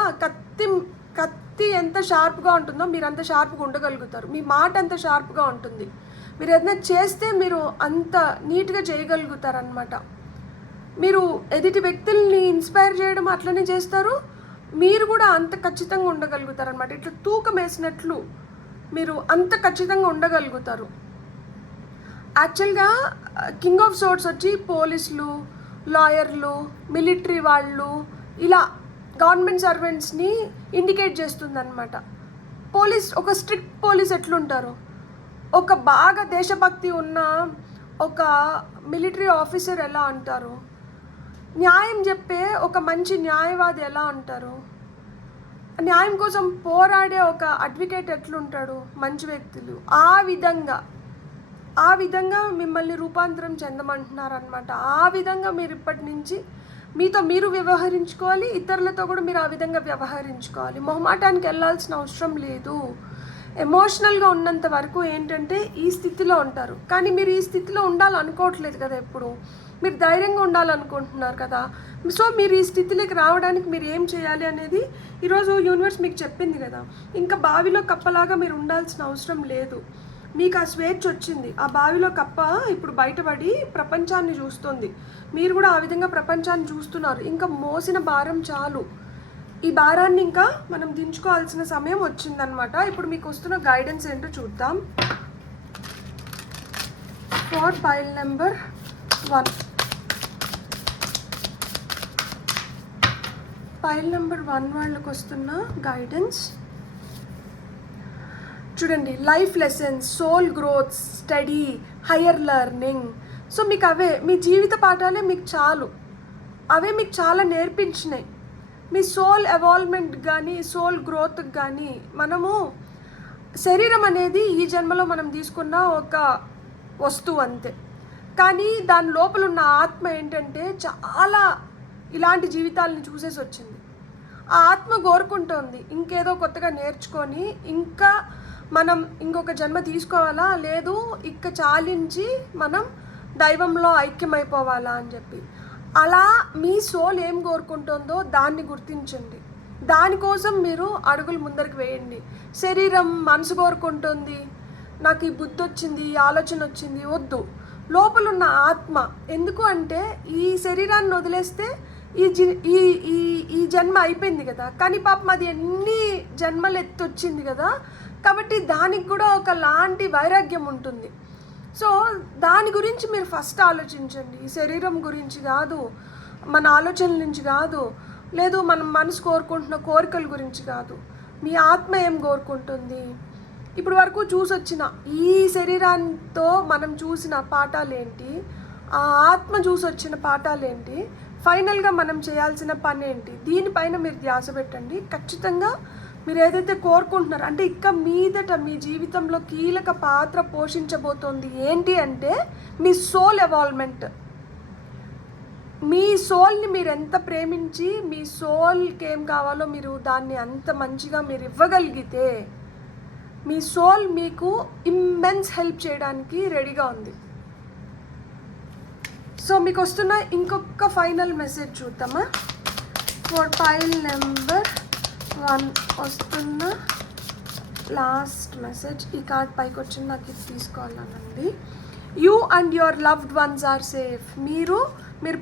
కత్తి ఎంత షార్ప్గా ఉంటుందో మీరు అంత షార్ప్గా ఉండగలుగుతారు. మీ మాట అంత షార్ప్గా ఉంటుంది. మీరు ఏదైనా చేస్తే మీరు అంత నీట్గా చేయగలుగుతారనమాట. మీరు ఎదుటి వ్యక్తుల్ని ఇన్స్పైర్ చేయడం అట్లనే చేస్తారు, మీరు కూడా అంత ఖచ్చితంగా ఉండగలుగుతారనమాట. ఇట్లా తూకం వేసినట్లు మీరు అంత ఖచ్చితంగా ఉండగలుగుతారు. యాక్చువల్గా కింగ్ ఆఫ్ సోర్డ్స్ వచ్చి పోలీసులు, లాయర్లు, మిలిటరీ వాళ్ళు, ఇలా గవర్నమెంట్ సర్వెంట్స్ని ఇండికేట్ చేస్తుందన్నమాట. ఒక స్ట్రిక్ట్ పోలీస్ ఎట్లుంటారు, ఒక బాగా దేశభక్తి ఉన్న ఒక మిలిటరీ ఆఫీసర్ ఎలా అంటారు, న్యాయం చెప్పే ఒక మంచి న్యాయవాది ఎలా అంటారు, న్యాయం కోసం పోరాడే ఒక అడ్వకేట్ ఎట్లుంటాడు, మంచి వ్యక్తులు ఆ విధంగా మిమ్మల్ని రూపాంతరం చెందమంటున్నారనమాట. ఆ విధంగా మీరు ఇప్పటి నుంచి మీతో మీరు వ్యవహరించుకోవాలి, ఇతరులతో కూడా మీరు ఆ విధంగా వ్యవహరించుకోవాలి. మొహమాటానికి వెళ్ళాల్సిన అవసరం లేదు. ఎమోషనల్గా ఉన్నంత వరకు ఏంటంటే ఈ స్థితిలో ఉంటారు, కానీ మీరు ఈ స్థితిలో ఉండాలనుకోవట్లేదు కదా. ఎప్పుడు మీరు ధైర్యంగా ఉండాలనుకుంటున్నారు కదా. సో మీరు ఈ స్థితిలోకి రావడానికి మీరు ఏం చేయాలి అనేది ఈరోజు యూనివర్స్ మీకు చెప్పింది కదా. ఇంకా బావిలో కప్పలాగా మీరు ఉండాల్సిన అవసరం లేదు. మీకు ఆ స్వేచ్ఛ వచ్చింది. ఆ బావిలో కప్ప ఇప్పుడు బయటపడి ప్రపంచాన్ని చూస్తుంది. మీరు కూడా ఆ విధంగా ప్రపంచాన్ని చూస్తున్నారు. ఇంకా మోసిన భారం చాలు. ఈ భారాన్ని ఇంకా మనం దించుకోవాల్సిన సమయం వచ్చిందనమాట. ఇప్పుడు మీకు వస్తున్న గైడెన్స్ ఏంటో చూద్దాం. For pile number 1, pile number 1 వాళ్ళకి వస్తున్న గైడెన్స్ చూడండి. Life lessons, soul growth, study, higher learning. So మీకు అవే, మీ జీవిత పాఠాలే మీకు చాలు. అవే మీకు చాలా నేర్పించినాయి. మీ సోల్ ఎవాల్వ్మెంట్ కానీ సోల్ గ్రోత్కి కానీ, మనము శరీరం అనేది ఈ జన్మలో మనం తీసుకున్న ఒక వస్తువు అంతే. కానీ దాని లోపల ఉన్న ఆత్మ ఏంటంటే చాలా ఇలాంటి జీవితాలని చూసేసి వచ్చింది. ఆ ఆత్మ కోరుకుంటోంది ఇంకేదో కొత్తగా నేర్చుకొని ఇంకా మనం ఇంకొక జన్మ తీసుకోవాలా, లేదు ఇక్క చాలించి మనం దైవంలో ఐక్యమైపోవాలా అని చెప్పి. అలా మీ సోల్ ఏం కోరుకుంటుందో దాన్ని గుర్తించండి. దానికోసం మీరు అడుగులు ముందరికి వేయండి. శరీరం మనసు కోరుకుంటుంది, నాకు ఈ బుద్ధి వచ్చింది, ఈ ఆలోచన వచ్చింది, వద్దు. లోపల ఉన్న ఆత్మ, ఎందుకు అంటే ఈ శరీరాన్ని వదిలేస్తే ఈ జన్మ అయిపోయింది కదా, కానీ పాపం అది ఎన్ని జన్మలు ఎత్తొచ్చింది కదా, కాబట్టి దానికి కూడా ఒకలాంటి వైరాగ్యం ఉంటుంది. సో దాని గురించి మీరు ఫస్ట్ ఆలోచించండి. ఈ శరీరం గురించి కాదు, మన ఆలోచనల నుంచి కాదు, లేదు మనం మనసు కోరుకుంటున్న కోరికల గురించి కాదు. మీ ఆత్మ ఏం కోరుకుంటుంది? ఇప్పుడు వరకు చూసొచ్చిన ఈ శరీరంతో మనం చూసిన పాఠాలేంటి, ఆ ఆత్మ చూసొచ్చిన పాఠాలేంటి, ఫైనల్గా మనం చేయాల్సిన పని ఏంటి, దీనిపైన మీరు ధ్యాస పెట్టండి. ఖచ్చితంగా మీరు ఏదైతే కోరుకుంటున్నారో, అంటే ఇక మీదట మీ జీవితంలో కీలక పాత్ర పోషించబోతోంది ఏంటి అంటే మీ సోల్ ఎవాల్వ్మెంట్. మీ సోల్ని మీరు ఎంత ప్రేమించి మీ సోల్కి ఏం కావాలో మీరు దాన్ని అంత మంచిగా మీరు ఇవ్వగలిగితే మీ సోల్ మీకు ఇమ్మెన్స్ హెల్ప్ చేయడానికి రెడీగా ఉంది. సో మీకు వస్తున్న ఇంకొక ఫైనల్ మెసేజ్ చూద్దామా. ఫర్ పైల్ నెంబర్ 1 వస్తున్న లాస్ట్ మెసేజ్. ఈ కార్డ్ పైకి వచ్చింది, నాకు ఇది తీసుకోవాలనండి. You and your loved ones are safe. మీరు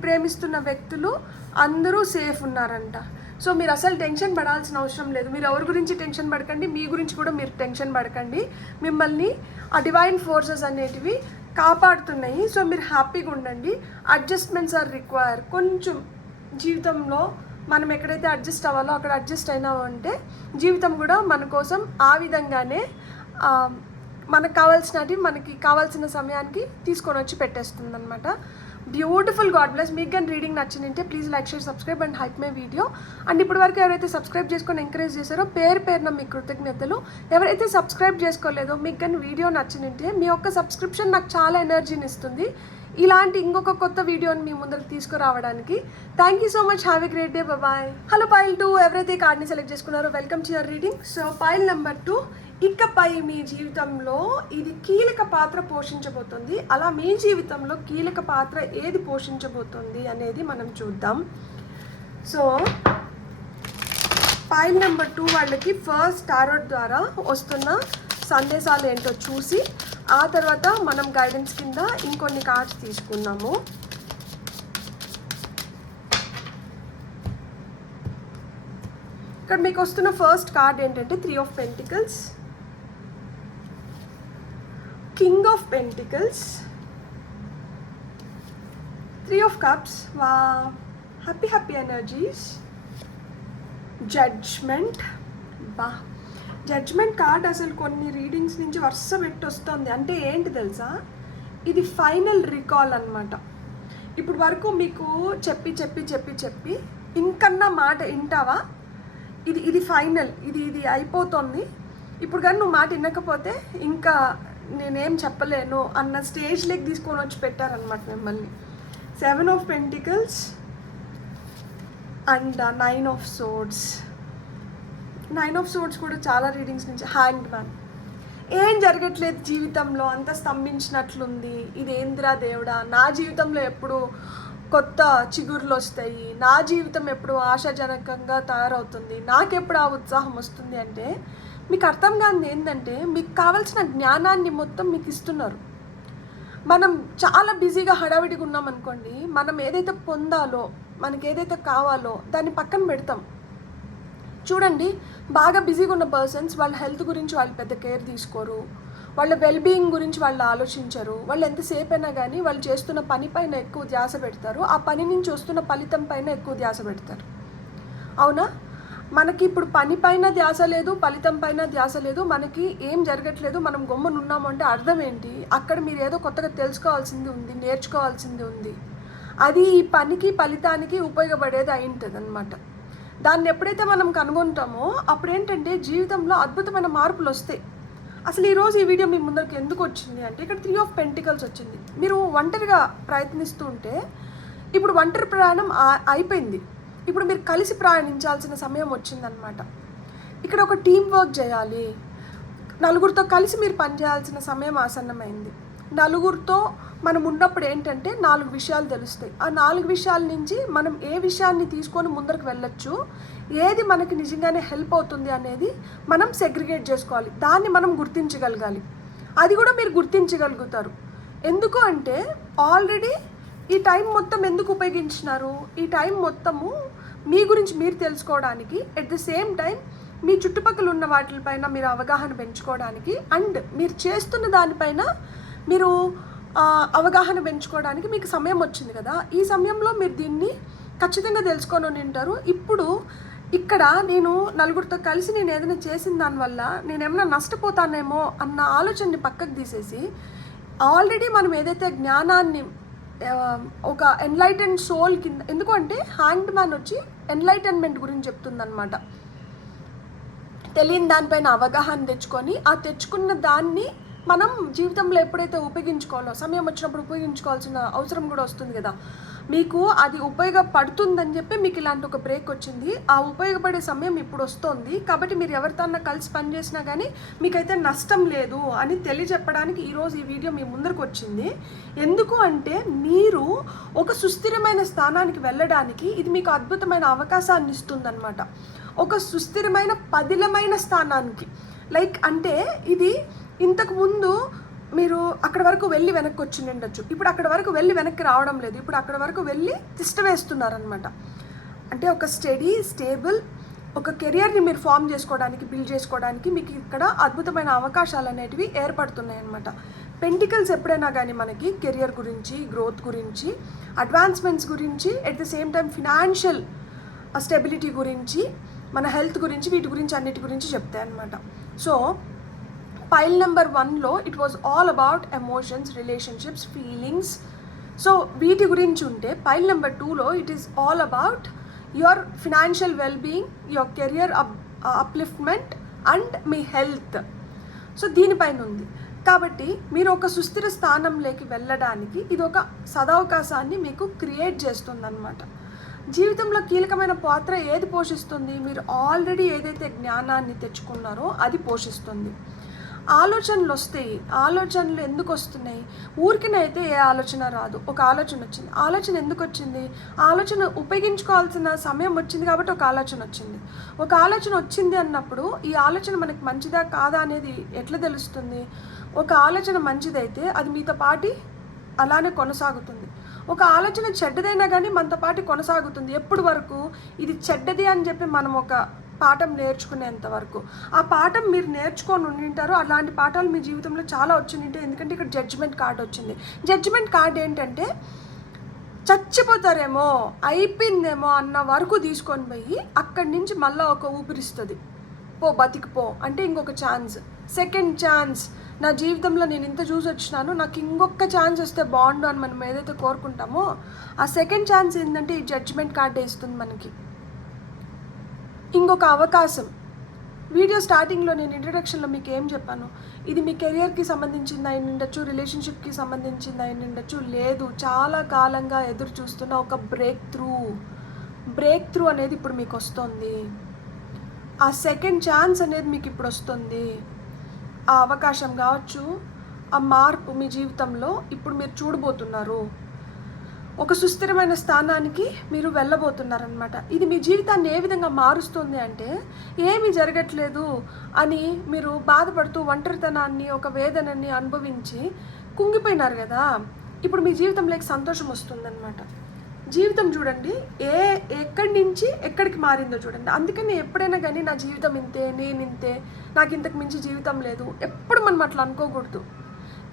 ప్రేమిస్తున్న వ్యక్తులు అందరూ సేఫ్ ఉన్నారంట. సో మీరు అసలు టెన్షన్ పడాల్సిన అవసరం లేదు. మీరు ఎవరి గురించి టెన్షన్ పడకండి, మీ గురించి కూడా మీరు టెన్షన్ పడకండి. మిమ్మల్ని ఆ డివైన్ ఫోర్సెస్ అనేటివి కాపాడుతున్నాయి. సో మీరు హ్యాపీగా ఉండండి. Adjustments are require. కొంచెం జీవితంలో మనం ఎక్కడైతే అడ్జస్ట్ అవ్వాలో అక్కడ అడ్జస్ట్ అయినామంటే జీవితం కూడా మన కోసం ఆ విధంగానే మనకు కావాల్సినవి మనకి కావాల్సిన సమయానికి తీసుకొని వచ్చి పెట్టేస్తుంది అనమాట. బ్యూటిఫుల్. God bless. మీకు కానీ రీడింగ్ నచ్చిందంటే please like, share, subscribe and hype my video. And ఇప్పటి వరకు ఎవరైతే సబ్స్క్రైబ్ చేసుకొని ఎంకరేజ్ చేశారో పేరున మీ కృతజ్ఞతలు. ఎవరైతే సబ్స్క్రైబ్ చేసుకోలేదో మీకు కానీ వీడియో నచ్చిందంటే మీ యొక్క సబ్స్క్రిప్షన్ నాకు చాలా ఎనర్జీని ఇస్తుంది ఇలాంటి ఇంకొక కొత్త వీడియోని మీ ముందరకు తీసుకురావడానికి. Thank you so much. Have a great day. Bye. Hello pile 2, ఎవరైతే కార్డ్ని సెలెక్ట్ చేసుకున్నారో welcome to your reading. So pile number 2, ఇకపై మీ జీవితంలో ఇది కీలక పాత్ర పోషించబోతుంది. అలా మీ జీవితంలో కీలక పాత్ర ఏది పోషించబోతుంది అనేది మనం చూద్దాం. సో పైల్ నెంబర్ 2 వాళ్ళకి ఫస్ట్ టారోట్ ద్వారా వస్తున్న సందేశాలు ఏంటో చూసి ఆ తర్వాత మనం గైడెన్స్ కింద ఇంకొన్ని కార్డ్స్ తీసుకున్నాము. ఇక్కడ మీకు వస్తున్న ఫస్ట్ కార్డ్ ఏంటంటే 3 of pentacles, king of pentacles, 3 of cups. వా, హ్యాపీ ఎనర్జీస్, జడ్జ్మెంట్. బా, జడ్జ్మెంట్ కార్డ్ అసలు కొన్ని రీడింగ్స్ నుంచి వరుస పెట్టి వస్తుంది. అంటే ఏంటి తెలుసా, ఇది ఫైనల్ రికాల్ అనమాట. ఇప్పుడు వరకు మీకు చెప్పి ఇంకన్నా మాట వింటావా, ఇది ఫైనల్, ఇది అయిపోతుంది. ఇప్పుడు కానీ నువ్వు మాట వినకపోతే ఇంకా నేనేం చెప్పలేను అన్న స్టేజ్లోకి తీసుకొని వచ్చి పెట్టారనమాట మిమ్మల్ని. 7 of pentacles and 9 of swords. 9 of swords కూడా చాలా రీడింగ్స్ నుంచి. Hand man. ఏం జరగట్లేదు జీవితంలో, అంత స్తంభించినట్లుంది. ఇదేంద్రా దేవుడా, నా జీవితంలో ఎప్పుడు కొత్త చిగుర్లు వస్తాయి, నా జీవితం ఎప్పుడు ఆశాజనకంగా తయారవుతుంది, నాకెప్పుడు ఆ ఉత్సాహం వస్తుంది అంటే మీకు అర్థం కానిది ఏంటంటే మీకు కావాల్సిన జ్ఞానాన్ని మొత్తం మీకు ఇస్తున్నారు. మనం చాలా బిజీగా హడావిడిగా ఉన్నాం అనుకోండి, మనం ఏదైతే పొందాలో, మనకి ఏదైతే కావాలో దాన్ని పక్కన పెడతాం. చూడండి, బాగా బిజీగా ఉన్న పర్సన్స్ వాళ్ళ హెల్త్ గురించి వాళ్ళు పెద్ద కేర్ తీసుకోరు, వాళ్ళ వెల్బీయింగ్ గురించి వాళ్ళు ఆలోచించరు. వాళ్ళు ఎంతసేపు అయినా కానీ వాళ్ళు చేస్తున్న పని పైన ఎక్కువ ధ్యాస పెడతారు, ఆ పని నుంచి వస్తున్న ఫలితం పైన ఎక్కువ ధ్యాస పెడతారు. అవునా? మనకి ఇప్పుడు పని పైన ధ్యాస లేదు, ఫలితం పైన ధ్యాస లేదు, మనకి ఏం జరగట్లేదు, మనం గమ్మునున్నాము అంటే అర్థం ఏంటి? అక్కడ మీరు ఏదో కొత్తగా తెలుసుకోవాల్సింది ఉంది, నేర్చుకోవాల్సింది ఉంది. అది ఈ పనికి ఫలితానికి ఉపయోగపడేది అయి ఉంటుంది అనమాట. దాన్ని ఎప్పుడైతే మనం కనుగొంటామో అప్పుడు ఏంటంటే జీవితంలో అద్భుతమైన మార్పులు వస్తాయి. అసలు ఈరోజు ఈ వీడియో మీ ముందరికి ఎందుకు వచ్చింది అంటే, ఇక్కడ 3 ఆఫ్ పెంటికల్స్ వచ్చింది. మీరు ఒంటరిగా ప్రయత్నిస్తూ ఉంటే ఇప్పుడు ఒంటరి ప్రయాణం అయిపోయింది, ఇప్పుడు మీరు కలిసి ప్రయాణించాల్సిన సమయం వచ్చిందనమాట. ఇక్కడ ఒక టీం వర్క్ చేయాలి, నలుగురితో కలిసి మీరు పనిచేయాల్సిన సమయం ఆసన్నమైంది. నలుగురితో మనం ఉన్నప్పుడు ఏంటంటే 4 విషయాలు తెలుస్తాయి. ఆ 4 విషయాల నుంచి మనం ఏ విషయాన్ని తీసుకొని ముందరకు వెళ్ళొచ్చు, ఏది మనకి నిజంగానే హెల్ప్ అవుతుంది అనేది మనం సెగ్రిగేట్ చేసుకోవాలి. దాన్ని మనం గుర్తించగలగాలి. అది కూడా మీరు గుర్తించగలుగుతారు. ఎందుకు అంటే ఆల్రెడీ ఈ టైం మొత్తం ఎందుకు ఉపయోగించినారు, ఈ టైం మొత్తము మీ గురించి మీరు తెలుసుకోవడానికి, ఎట్ ద సేమ్ టైం మీ చుట్టుపక్కల ఉన్న వాటిపైన మీరు అవగాహన పెంచుకోవడానికి, అండ్ మీరు చేస్తున్న దానిపైన మీరు అవగాహన పెంచుకోవడానికి మీకు సమయం వచ్చింది కదా. ఈ సమయంలో మీరు దీన్ని ఖచ్చితంగా తెలుసుకొని ఉంటారు. ఇప్పుడు ఇక్కడ నేను నలుగురితో కలిసి నేను ఏదైనా చేసిన దానివల్ల నేనేమైనా నష్టపోతానేమో అన్న ఆలోచనని పక్కకు తీసేసి, ఆల్రెడీ మనం ఏదైతే జ్ఞానాన్ని ఒక ఎన్లైటెండ్ సోల్ కింద, ఎందుకంటే హ్యాండ్ మ్యాన్ వచ్చి ఎన్లైటన్మెంట్ గురించి చెప్తుందనమాట. తెలియని దానిపైన అవగాహన తెచ్చుకొని ఆ తెచ్చుకున్న దాన్ని మనం జీవితంలో ఎప్పుడైతే ఉపయోగించుకోవాలో, సమయం వచ్చినప్పుడు ఉపయోగించుకోవాల్సిన అవసరం కూడా వస్తుంది కదా. మీకు అది ఉపయోగపడుతుందని చెప్పి మీకు ఇలాంటి ఒక బ్రేక్ వచ్చింది. ఆ ఉపయోగపడే సమయం ఇప్పుడు వస్తుంది కాబట్టి మీరు ఎవరితో కలిసి పనిచేసినా కానీ మీకైతే నష్టం లేదు అని తెలియజెప్పడానికి ఈరోజు ఈ వీడియో మీ ముందరకు వచ్చింది. ఎందుకు అంటే మీరు ఒక సుస్థిరమైన స్థానానికి వెళ్ళడానికి ఇది మీకు అద్భుతమైన అవకాశాన్ని ఇస్తుందన్నమాట. ఒక సుస్థిరమైన పదిలమైన స్థానానికి, లైక్ అంటే ఇది ఇంతకు ముందు మీరు అక్కడ వరకు వెళ్ళి వెనక్కి వచ్చి ఉండొచ్చు, ఇప్పుడు అక్కడ వరకు వెళ్ళి వెనక్కి రావడం లేదు, ఇప్పుడు అక్కడ వరకు వెళ్ళి తిష్ట వేస్తున్నారనమాట. అంటే ఒక స్టేబుల్ ఒక కెరియర్ని మీరు ఫామ్ చేసుకోవడానికి, బిల్డ్ చేసుకోవడానికి మీకు ఇక్కడ అద్భుతమైన అవకాశాలు అనేటివి ఏర్పడుతున్నాయి అన్నమాట. పెంటికల్స్ ఎప్పుడైనా కానీ మనకి కెరియర్ గురించి, గ్రోత్ గురించి, అడ్వాన్స్మెంట్స్ గురించి, at the same time financial stability గురించి, మన హెల్త్ గురించి, వీటి గురించి అన్నిటి గురించి చెప్తాయి అన్నమాట. సో పైల్ నెంబర్ 1లో it was all about emotions, relationships, feelings. So వీటి గురించి ఉంటే పైల్ నెంబర్ 2లో it is all about your financial wellbeing, your career upliftment and మీ హెల్త్. సో దీనిపైన ఉంది. కాబట్టి మీరు ఒక సుస్థిర స్థానంలోకి వెళ్ళడానికి ఇది ఒక సదవకాశాన్ని మీకు క్రియేట్ చేస్తుందన్నమాట. జీవితంలో కీలకమైన పాత్ర ఏది పోషిస్తుంది? మీరు ఆల్రెడీ ఏదైతే జ్ఞానాన్ని తెచ్చుకున్నారో అది పోషిస్తుంది. ఆలోచనలు వస్తాయి. ఆలోచనలు ఎందుకు వస్తున్నాయి? ఊరికినైతే ఏ ఆలోచన రాదు. ఒక ఆలోచన వచ్చింది. ఆలోచన ఎందుకు వచ్చింది? ఆలోచన ఉపయోగించుకోవాల్సిన సమయం వచ్చింది కాబట్టి ఒక ఆలోచన వచ్చింది. ఒక ఆలోచన వచ్చింది అన్నప్పుడు ఈ ఆలోచన మనకి మంచిదా కాదా అనేది ఎట్లా తెలుస్తుంది? ఒక ఆలోచన మంచిదైతే అది మీతో పాటి అలానే కొనసాగుతుంది. ఒక ఆలోచన చెడ్డదైనా కానీ మనతో పాటు కొనసాగుతుంది. ఎప్పుడు వరకు? ఇది చెడ్డది అని చెప్పి మనం ఒక పాఠం నేర్చుకునేంత వరకు. ఆ పాఠం మీరు నేర్చుకొని ఉండింటారు. అలాంటి పాఠాలు మీ జీవితంలో చాలా వచ్చింటాయి. ఎందుకంటే ఇక్కడ జడ్జిమెంట్ కార్డ్ వచ్చింది. జడ్జిమెంట్ కార్డ్ ఏంటంటే చచ్చిపోతారేమో, అయిపోయిందేమో అన్న వరకు తీసుకొని పోయి అక్కడి నుంచి మళ్ళీ ఒక ఊపిరిస్తుంది. పో, బతికిపో అంటే ఇంకొక ఛాన్స్, సెకండ్ ఛాన్స్. నా జీవితంలో నేను ఇంత చూసి వచ్చినాను, నాకు ఇంకొక ఛాన్స్ వస్తే బాగుండు అని మనం ఏదైతే కోరుకుంటామో ఆ సెకండ్ ఛాన్స్ ఏంటంటే ఈ జడ్జిమెంట్ కార్డే ఇస్తుంది మనకి. ఇంకొక అవకాశం. వీడియో స్టార్టింగ్లో నేను ఇంట్రడక్షన్లో మీకు ఏం చెప్పాను? ఇది మీ కెరియర్కి సంబంధించింది అయి ఉండొచ్చు, రిలేషన్షిప్కి సంబంధించింది అయి ఉండొచ్చు, లేదు చాలా కాలంగా ఎదురు చూస్తున్న ఒక బ్రేక్ త్రూ అనేది ఇప్పుడు మీకు వస్తుంది. ఆ సెకండ్ ఛాన్స్ అనేది మీకు ఇప్పుడు వస్తుంది. ఆ అవకాశం కావచ్చు, ఆ మార్పు మీ జీవితంలో ఇప్పుడు మీరు చూడబోతున్నారు. ఒక సుస్థిరమైన స్థానానికి మీరు వెళ్ళబోతున్నారనమాట. ఇది మీ జీవితాన్ని ఏ విధంగా మారుస్తుంది అంటే, ఏమీ జరగట్లేదు అని మీరు బాధపడుతూ ఒంటరితనాన్ని, ఒక వేదనని అనుభవించి కుంగిపోయినారు కదా, ఇప్పుడు మీ జీవితంలోకి సంతోషం వస్తుందన్నమాట. జీవితం చూడండి ఎక్కడి నుంచి ఎక్కడికి మారిందో చూడండి. అందుకని ఎప్పుడైనా కానీ నా జీవితం ఇంతే, నేను ఇంతే, నాకు ఇంతకు మించి జీవితం లేదు, ఎప్పుడు మనం అట్లా అనుకోకూడదు.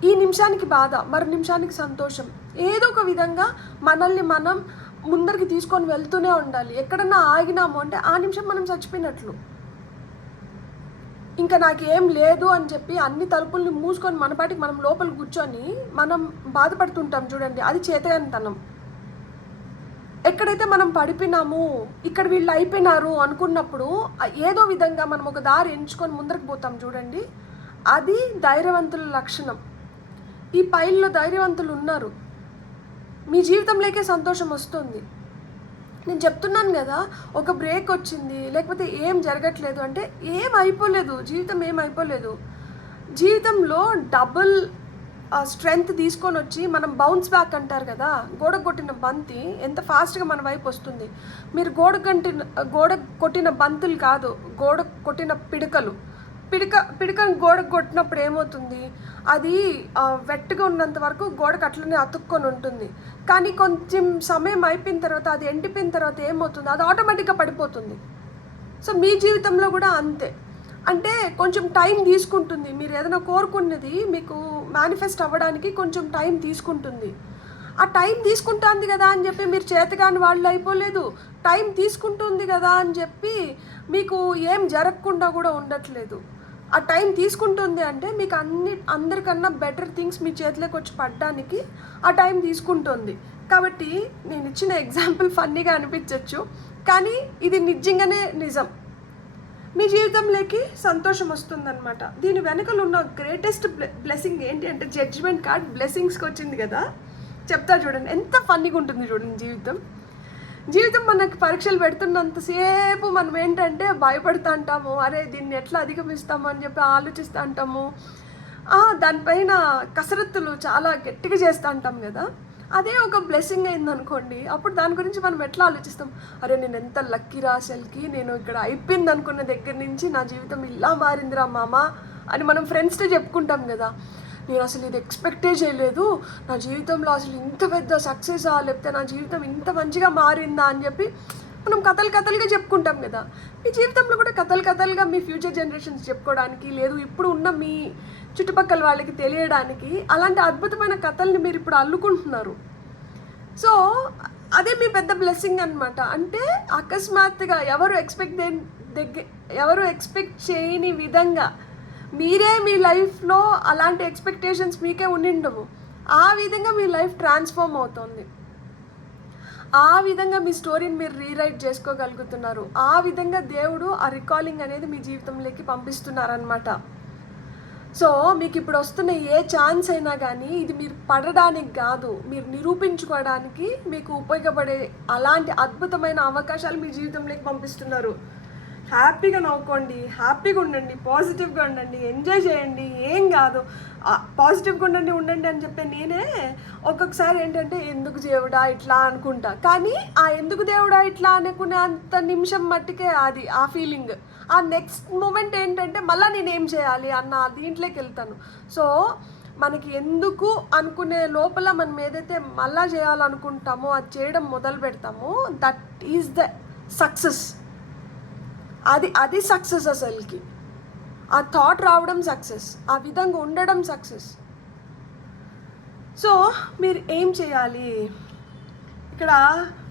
ఈ నిమిషానికి బాధ, మరు నిమిషానికి సంతోషం, ఏదో ఒక విధంగా మనల్ని మనం ముందరికి తీసుకొని వెళ్తూనే ఉండాలి. ఎక్కడన్నా ఆగినాము అంటే ఆ నిమిషం మనం చచ్చిపోయినట్లు. ఇంకా నాకేం లేదు అని చెప్పి అన్ని తలుపుల్ని మూసుకొని మన పాటికి మనం లోపల కూర్చొని మనం బాధపడుతుంటాం చూడండి, అది చేతగానితనం. ఎక్కడైతే మనం పడిపోయినాము, ఇక్కడ వీళ్ళు అయిపోయినారు అనుకున్నప్పుడు ఏదో విధంగా మనం ఒక దారి ఎంచుకొని ముందరకు పోతాం చూడండి, అది ధైర్యవంతుల లక్షణం. ఈ పైల్లో ధైర్యవంతులు ఉన్నారు. మీ జీవితంలోకే సంతోషం వస్తుంది. నేను చెప్తున్నాను కదా, ఒక బ్రేక్ వచ్చింది లేకపోతే ఏం జరగట్లేదు అంటే ఏం అయిపోలేదు, జీవితం ఏం అయిపోలేదు. జీవితంలో డబుల్ స్ట్రెంగ్త్ తీసుకొని వచ్చి మనం బౌన్స్ బ్యాక్ అంటారు కదా, గోడ కొట్టిన బంతి ఎంత ఫాస్ట్గా మన వైపు వస్తుంది. మీరు గోడ కొట్టిన బంతులు కాదు, గోడ కొట్టిన పిడకను గోడకు కొట్టినప్పుడు ఏమవుతుంది, అది వెట్టుగా ఉన్నంత వరకు గోడకు అట్లనే అతుక్కొని ఉంటుంది. కానీ కొంచెం సమయం అయిపోయిన తర్వాత, అది ఎండిపోయిన తర్వాత ఏమవుతుంది, అది ఆటోమేటిక్గా పడిపోతుంది. సో మీ జీవితంలో కూడా అంతే. అంటే కొంచెం టైం తీసుకుంటుంది. మీరు ఏదైనా కోరుకున్నది మీకు మేనిఫెస్ట్ అవ్వడానికి కొంచెం టైం తీసుకుంటుంది. ఆ టైం తీసుకుంటుంది కదా అని చెప్పి మీరు చేతగాని వాళ్ళు అయిపోలేదు. టైం తీసుకుంటుంది కదా అని చెప్పి మీకు ఏం జరగకుండా కూడా ఉండట్లేదు. ఆ టైం తీసుకుంటుంది అంటే మీకు అందరికన్నా బెటర్ థింగ్స్ మీ చేతిలోకి వచ్చి పడడానికి ఆ టైం తీసుకుంటుంది. కాబట్టి నేను ఇచ్చిన ఎగ్జాంపుల్ ఫన్నీగా అనిపించవచ్చు, కానీ ఇది నిజంగానే నిజం. మీ జీవితంలోకి సంతోషం వస్తుందన్నమాట. దీని వెనకలు ఉన్న గ్రేటెస్ట్ బ్లెస్సింగ్ ఏంటి అంటే జడ్జిమెంట్ కార్డ్ బ్లెస్సింగ్స్కి వచ్చింది కదా, చెప్తా చూడండి. ఎంత ఫన్నీగా ఉంటుంది చూడండి జీవితం మనకి పరీక్షలు పెడుతున్నంతసేపు మనం ఏంటంటే భయపడుతూ అంటాము, అరే దీన్ని ఎట్లా అధిగమిస్తాము అని చెప్పి ఆలోచిస్తూ అంటాము. దానిపైన కసరత్తులు చాలా గట్టిగా చేస్తూ అంటాం కదా. అదే ఒక బ్లెస్సింగ్ అయిందనుకోండి, అప్పుడు దాని గురించి మనం ఎట్లా ఆలోచిస్తాం, అరే నేను ఎంత లక్కీ రాశల్కి, నేను ఇక్కడ అయిపోయింది అనుకున్న దగ్గర నుంచి నా జీవితం ఇలా మారిందిరా మామ అని మనం ఫ్రెండ్స్తో చెప్పుకుంటాం కదా. నేను అసలు ఇది ఎక్స్పెక్టే చేయలేదు, నా జీవితంలో అసలు ఇంత పెద్ద సక్సెసా, లేకపోతే నా జీవితం ఇంత మంచిగా మారిందా అని చెప్పి మనం కథలుగా చెప్పుకుంటాం కదా. మీ జీవితంలో కూడా కథలుగా మీ ఫ్యూచర్ జనరేషన్స్ చెప్పుకోవడానికి, లేదు ఇప్పుడు ఉన్న మీ చుట్టుపక్కల వాళ్ళకి తెలియడానికి అలాంటి అద్భుతమైన కథల్ని మీరు ఇప్పుడు అల్లుకుంటున్నారు. సో అదే మీ పెద్ద బ్లెస్సింగ్ అనమాట. అంటే అకస్మాత్తుగా ఎవరు ఎక్స్పెక్ట్ చేయని విధంగా మీరే మీ లైఫ్లో అలాంటి ఎక్స్పెక్టేషన్స్ మీకే ఉండిండవు. ఆ విధంగా మీ లైఫ్ ట్రాన్స్ఫార్మ్ అవుతుంది. ఆ విధంగా మీ స్టోరీని మీరు రీరైట్ చేసుకోగలుగుతున్నారు. ఆ విధంగా దేవుడు ఆ రికాలింగ్ అనేది మీ జీవితంలోకి పంపిస్తున్నారనమాట. సో మీకు ఇప్పుడు వస్తున్న ఏ ఛాన్స్ అయినా కానీ ఇది మీరు పడడానికి కాదు, మీరు నిరూపించుకోవడానికి మీకు ఉపయోగపడే అలాంటి అద్భుతమైన అవకాశాలు మీ జీవితంలోకి పంపిస్తున్నారు. హ్యాపీగా నవ్వుకోండి, హ్యాపీగా ఉండండి, పాజిటివ్గా ఉండండి, ఎంజాయ్ చేయండి. ఏం కాదు, పాజిటివ్గా ఉండండి అని చెప్పే నేనే ఒక్కొక్కసారి ఏంటంటే ఎందుకు దేవుడా ఇట్లా అనుకుంటా. కానీ ఆ ఎందుకు దేవుడా ఇట్లా అనుకునే అంత నిమిషం మట్టికే అది ఆ ఫీలింగ్. ఆ నెక్స్ట్ మూమెంట్ ఏంటంటే మళ్ళీ నేనేం చేయాలి అన్న దీంట్లోకి వెళ్తాను. సో మనకి ఎందుకు అనుకునే లోపల మనం ఏదైతే మళ్ళా చేయాలనుకుంటామో అది చేయడం మొదలు పెడతామో దట్ ఈజ్ ద సక్సెస్. అది సక్సెస్. అసలుకి ఆ థాట్ రావడం సక్సెస్, ఆ విధంగా ఉండడం సక్సెస్. సో మీరు ఏం చేయాలి, ఇక్కడ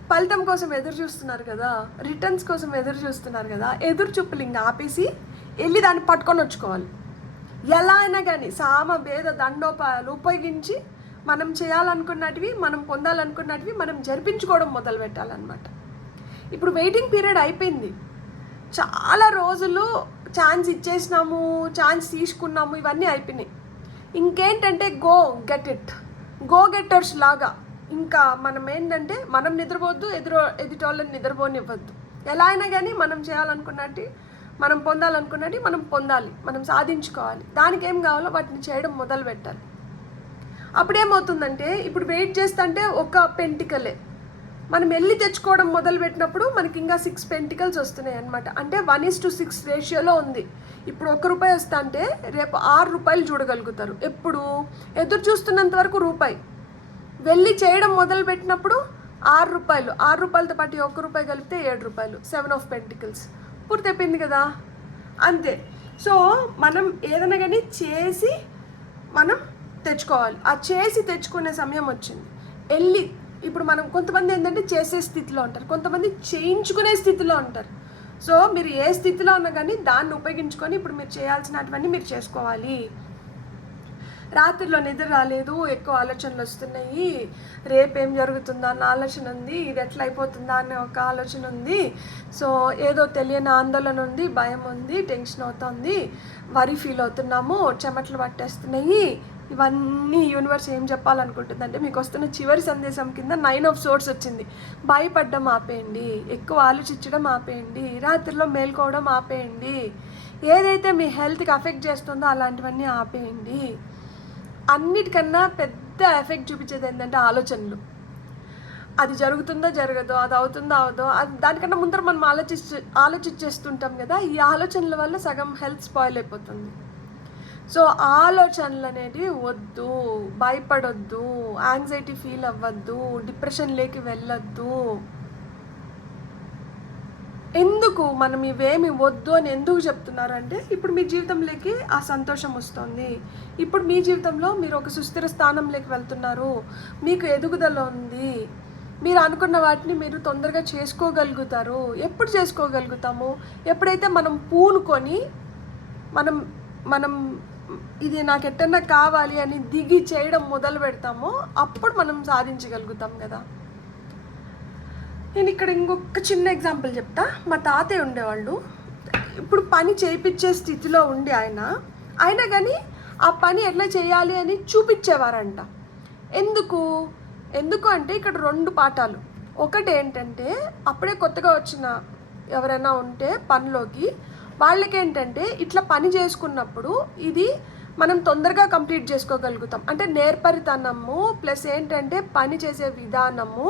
ఫలితం కోసం ఎదురు చూస్తున్నారు కదా, రిటర్న్స్ కోసం ఎదురు చూస్తున్నారు కదా, ఎదురు చూపులు ఇంకా ఆపేసి వెళ్ళి దాన్ని పట్టుకొని వచ్చుకోవాలి. ఎలా అయినా కానీ సామ భేద దండోపాయాలు ఉపయోగించి మనం చేయాలనుకున్నటివి, మనం పొందాలనుకున్నటివి మనం జరిపించుకోవడం మొదలు పెట్టాలన్నమాట. ఇప్పుడు వెయిటింగ్ పీరియడ్ అయిపోయింది. చాలా రోజులు ఛాన్స్ ఇచ్చేసినాము, ఛాన్స్ తీసుకున్నాము, ఇవన్నీ అయిపోయినాయి. ఇంకేంటంటే గో గెట్టర్స్ లాగా ఇంకా మనం ఏంటంటే మనం నిద్రపోవద్దు, ఎదుటోళ్ళని నిద్రపోనివ్వద్దు. ఎలా అయినా కానీ మనం చేయాలనుకున్నట్టు, మనం పొందాలనుకున్నట్టు మనం పొందాలి, మనం సాధించుకోవాలి. దానికి ఏం కావాలో వాటిని చేయడం మొదలు పెట్టాలి. అప్పుడేమవుతుందంటే ఇప్పుడు వెయిట్ చేస్తుంటే ఒక పెంటికలే, మనం వెళ్ళి తెచ్చుకోవడం మొదలు పెట్టినప్పుడు మనకి ఇంకా 6 పెంటికల్స్ వస్తున్నాయి అనమాట. అంటే 1:6 రేషియోలో ఉంది. ఇప్పుడు ₹1 వస్తా అంటే రేపు ₹6 చూడగలుగుతారు. ఎప్పుడు ఎదురు చూస్తున్నంత వరకు రూపాయి, వెళ్ళి చేయడం మొదలు పెట్టినప్పుడు ₹6, ₹6తో పాటు ₹1 కలిపితే ₹7, 7 ఆఫ్ పెంటికల్స్ పూర్తయిపోయింది కదా, అంతే. సో మనం ఏదైనా కానీ చేసి మనం తెచ్చుకోవాలి. ఆ చేసి తెచ్చుకునే సమయం వచ్చింది. వెళ్ళి ఇప్పుడు మనం కొంతమంది ఏంటంటే చేసే స్థితిలో ఉంటారు, కొంతమంది చేయించుకునే స్థితిలో ఉంటారు. సో మీరు ఏ స్థితిలో ఉన్నా కానీ దాన్ని ఉపయోగించుకొని ఇప్పుడు మీరు చేయాల్సినటువన్నీ మీరు చేసుకోవాలి. రాత్రిలో నిద్ర రాలేదు, ఎక్కువ ఆలోచనలు వస్తున్నాయి, రేపేం జరుగుతుందా అన్న ఆలోచన ఉంది, ఇది ఎట్లా అయిపోతుందా అనే ఒక ఆలోచన ఉంది. సో ఏదో తెలియని ఆందోళన ఉంది, భయం ఉంది, టెన్షన్ అవుతుంది, వరి ఫీల్ అవుతున్నాము, చెమటలు పట్టేస్తున్నాయి. ఇవన్నీ యూనివర్స్ ఏం చెప్పాలనుకుంటుందంటే మీకు వస్తున్న చివరి సందేశం కింద 9 ఆఫ్ సోర్స్ వచ్చింది. భయపడడం ఆపేయండి, ఎక్కువ ఆలోచించడం ఆపేయండి, రాత్రిలో మేల్కోవడం ఆపేయండి, ఏదైతే మీ హెల్త్కి అఫెక్ట్ చేస్తుందో అలాంటివన్నీ ఆపేయండి. అన్నిటికన్నా పెద్ద ఎఫెక్ట్ చూపించేది ఏంటంటే ఆలోచనలు. అది జరుగుతుందో జరగదో, అది అవుతుందో అవదో, అది దానికన్నా ముందర మనం ఆలోచించేస్తుంటాం కదా. ఈ ఆలోచనల వల్ల సగం హెల్త్ స్పాయిల్ అయిపోతుంది. సో ఆలోచనలు అనేవి వద్దు, భయపడొద్దు, యాంగ్జైటీ ఫీల్ అవ్వద్దు, డిప్రెషన్లోకి వెళ్ళొద్దు. ఎందుకు మనం ఇవేమి వద్దు అని ఎందుకు చెప్తున్నారంటే ఇప్పుడు మీ జీవితంలోకి ఆ సంతోషం వస్తుంది. ఇప్పుడు మీ జీవితంలో మీరు ఒక సుస్థిర స్థానంలోకి వెళ్తున్నారు, మీకు ఎదుగుదల ఉంది, మీరు అనుకున్న వాటిని మీరు తొందరగా చేసుకోగలుగుతారు. ఎప్పుడు చేసుకోగలుగుతాము? ఎప్పుడైతే మనం పూనుకొని మనం ఇది నాకు ఎట్టన్నా కావాలి అని దిగి చేయడం మొదలు పెడతామో అప్పుడు మనం సాధించగలుగుతాం కదా. నేను ఇక్కడ ఇంకొక చిన్న ఎగ్జాంపుల్ చెప్తా. మా తాతయ్య ఉండేవాళ్ళు, ఇప్పుడు పని చేయించే స్థితిలో ఉండి అయినా కానీ ఆ పని ఎట్లా చేయాలి అని చూపించేవారంట. ఎందుకు అంటే ఇక్కడ 2 పాఠాలు. ఒకటి ఏంటంటే అప్పుడే కొత్తగా వచ్చిన ఎవరైనా ఉంటే పనిలోకి, వాళ్ళకేంటంటే ఇట్లా పని చేసుకున్నప్పుడు ఇది మనం తొందరగా కంప్లీట్ చేసుకోగలుగుతాం. అంటే నేర్పరితనము ప్లస్ ఏంటంటే పని చేసే విధానము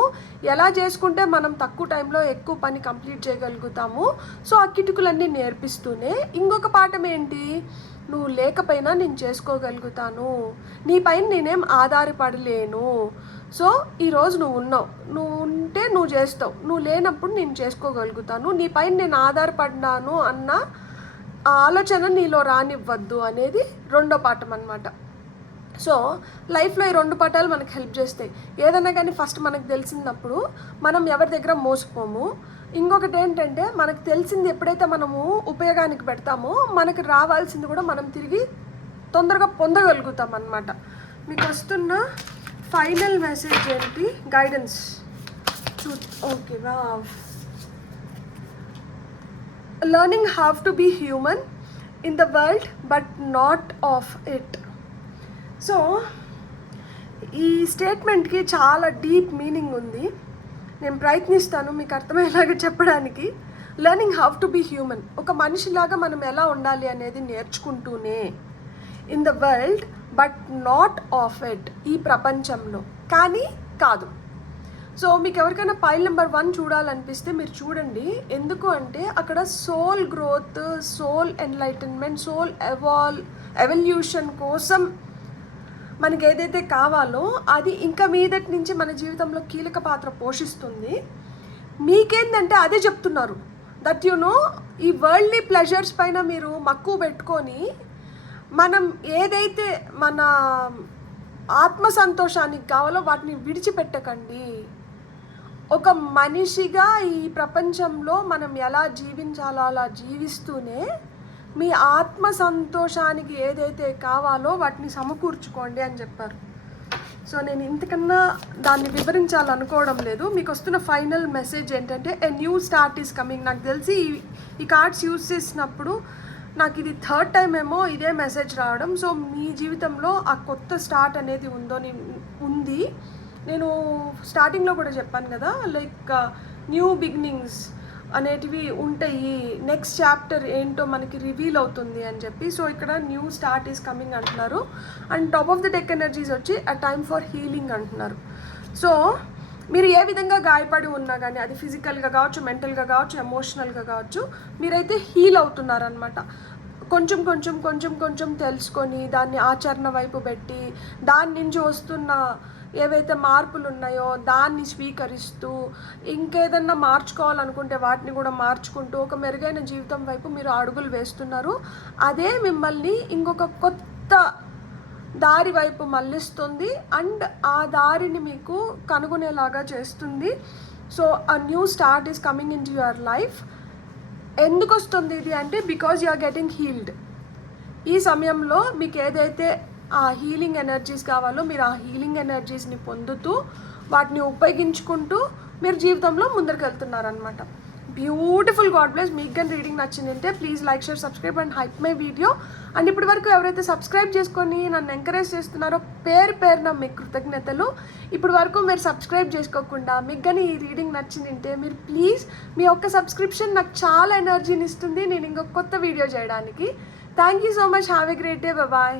ఎలా చేసుకుంటే మనం తక్కువ టైంలో ఎక్కువ పని కంప్లీట్ చేయగలుగుతాము. సో ఆ కిటుకులన్నీ నేర్పిస్తూనే ఇంకొక పాఠం ఏంటి, నువ్వు లేకపోయినా నేను చేసుకోగలుగుతాను, నీ పైన నేనేం ఆధారపడలేను. సో ఈరోజు నువ్వు ఉంటే నువ్వు చేస్తావు, నువ్వు లేనప్పుడు నేను చేసుకోగలుగుతాను, నీ పైన నేను ఆధారపడ్డాను అన్న ఆ ఆలోచన నీలో రానివ్వద్దు అనేది 2వ పాఠం అన్నమాట. సో లైఫ్లో ఈ 2 పాఠాలు మనకు హెల్ప్ చేస్తాయి. ఏదైనా కానీ ఫస్ట్ మనకు తెలిసినప్పుడు మనం ఎవరి దగ్గర మోసపోము. ఇంకొకటి ఏంటంటే మనకు తెలిసింది ఎప్పుడైతే మనము ఉపయోగానికి పెడతామో మనకు రావాల్సింది కూడా మనం తిరిగి తొందరగా పొందగలుగుతాం అన్నమాట. మీకు వస్తున్న ఫైనల్ మెసేజ్ ఏంటి, guidance okay wow. Learning how to be human in the world but not of it. So ఈ స్టేట్మెంట్కి చాలా డీప్ మీనింగ్ ఉంది. నేను ప్రయత్నిస్తాను మీకు అర్థమయ్యేలాగా చెప్పడానికి. Learning how to be human, ఒక మనిషిలాగా మనం ఎలా ఉండాలి అనేది నేర్చుకుంటూనే, in the world but not of it, ఈ ప్రపంచంలో కానీ కాదు. సో మీకు ఎవరికైనా పైల్ నెంబర్ 1 చూడాలనిపిస్తే మీరు చూడండి. ఎందుకు అంటే అక్కడ soul growth, soul enlightenment, soul evolution కోసం మనకి ఏదైతే కావాలో అది ఇంకా మీదటి నుంచి మన జీవితంలో కీలక పాత్ర పోషిస్తుంది. మీకేంటంటే అదే చెప్తున్నారు, దట్ యు నో ఈ వరల్డ్లీ ప్లెజర్స్ పైన మీరు మక్కువ పెట్టుకొని మనం ఏదైతే మన ఆత్మ సంతోషానికి కావాలో వాటిని విడిచిపెట్టకండి. ఒక మనిషిగా ఈ ప్రపంచంలో మనం ఎలా జీవించాలో అలా జీవిస్తూనే మీ ఆత్మ సంతోషానికి ఏదైతే కావాలో వాటిని సమకూర్చుకోండి అని చెప్పారు. సో నేను ఇంతకన్నా దాన్ని వివరించాలనుకోవడం లేదు. మీకు వస్తున్న ఫైనల్ మెసేజ్ ఏంటంటే a new start is coming. నాకు తెలిసి ఈ కార్డ్స్ యూజ్ చేసినప్పుడు నాకు ఇది 3rd టైం ఏమో ఇదే మెసేజ్ రావడం. సో మీ జీవితంలో ఆ కొత్త స్టార్ట్ అనేది ఉంది. నేను స్టార్టింగ్లో కూడా చెప్పాను కదా, లైక్ న్యూ బిగినింగ్స్ అనేటివి ఉంటాయి, నెక్స్ట్ చాప్టర్ ఏంటో మనకి రివీల్ అవుతుంది అని చెప్పి. సో ఇక్కడ న్యూ స్టార్ట్ ఈస్ కమింగ్ అంటున్నారు. And top of the deck energies వచ్చి అ టైమ్ ఫర్ హీలింగ్ అంటున్నారు. సో మీరు ఏ విధంగా గాయపడి ఉన్నా కానీ, అది ఫిజికల్గా కావచ్చు, మెంటల్గా కావచ్చు, ఎమోషనల్గా కావచ్చు, మీరైతే హీల్ అవుతున్నారనమాట. కొంచెం కొంచెం కొంచెం కొంచెం తెలుసుకొని దాన్ని ఆచరణ వైపు పెట్టి దాని నుంచి వస్తున్న ఏవైతే మార్పులు ఉన్నాయో దాన్ని స్వీకరిస్తూ ఇంకేదన్నా మార్చుకోవాలనుకుంటే వాటిని కూడా మార్చుకుంటూ ఒక మెరుగైన జీవితం వైపు మీరు అడుగులు వేస్తున్నారు. అదే మిమ్మల్ని ఇంకొక కొత్త దారి వైపు మళ్ళిస్తుంది అండ్ ఆ దారిని మీకు కనుగొనేలాగా చేస్తుంది. So a new start is coming into your life. ఎందుకు వస్తుంది ఇది అంటే because you are getting healed. ఈ సమయంలో మీకు ఏదైతే ఆ హీలింగ్ ఎనర్జీస్ కావాలో మీరు ఆ హీలింగ్ ఎనర్జీస్ని పొందుతూ వాటిని ఉపయోగించుకుంటూ మీరు జీవితంలో ముందరికి వెళ్తున్నారనమాట. బ్యూటిఫుల్. God bless. మీకు కానీ రీడింగ్ నచ్చిందంటే please like, share, subscribe and hype my video. And ఇప్పటి వరకు ఎవరైతే సబ్స్క్రైబ్ చేసుకొని నన్ను ఎంకరేజ్ చేస్తున్నారో పేరున మీకు కృతజ్ఞతలు. ఇప్పటి వరకు మీరు సబ్స్క్రైబ్ చేసుకోకుండా మీకు కానీ ఈ రీడింగ్ నచ్చిందంటే మీరు ప్లీజ్ మీ ఒక్క సబ్స్క్రిప్షన్ నాకు చాలా ఎనర్జీని ఇస్తుంది నేను ఇంకొక కొత్త వీడియో చేయడానికి. Thank you so much. Have a great day. Bye.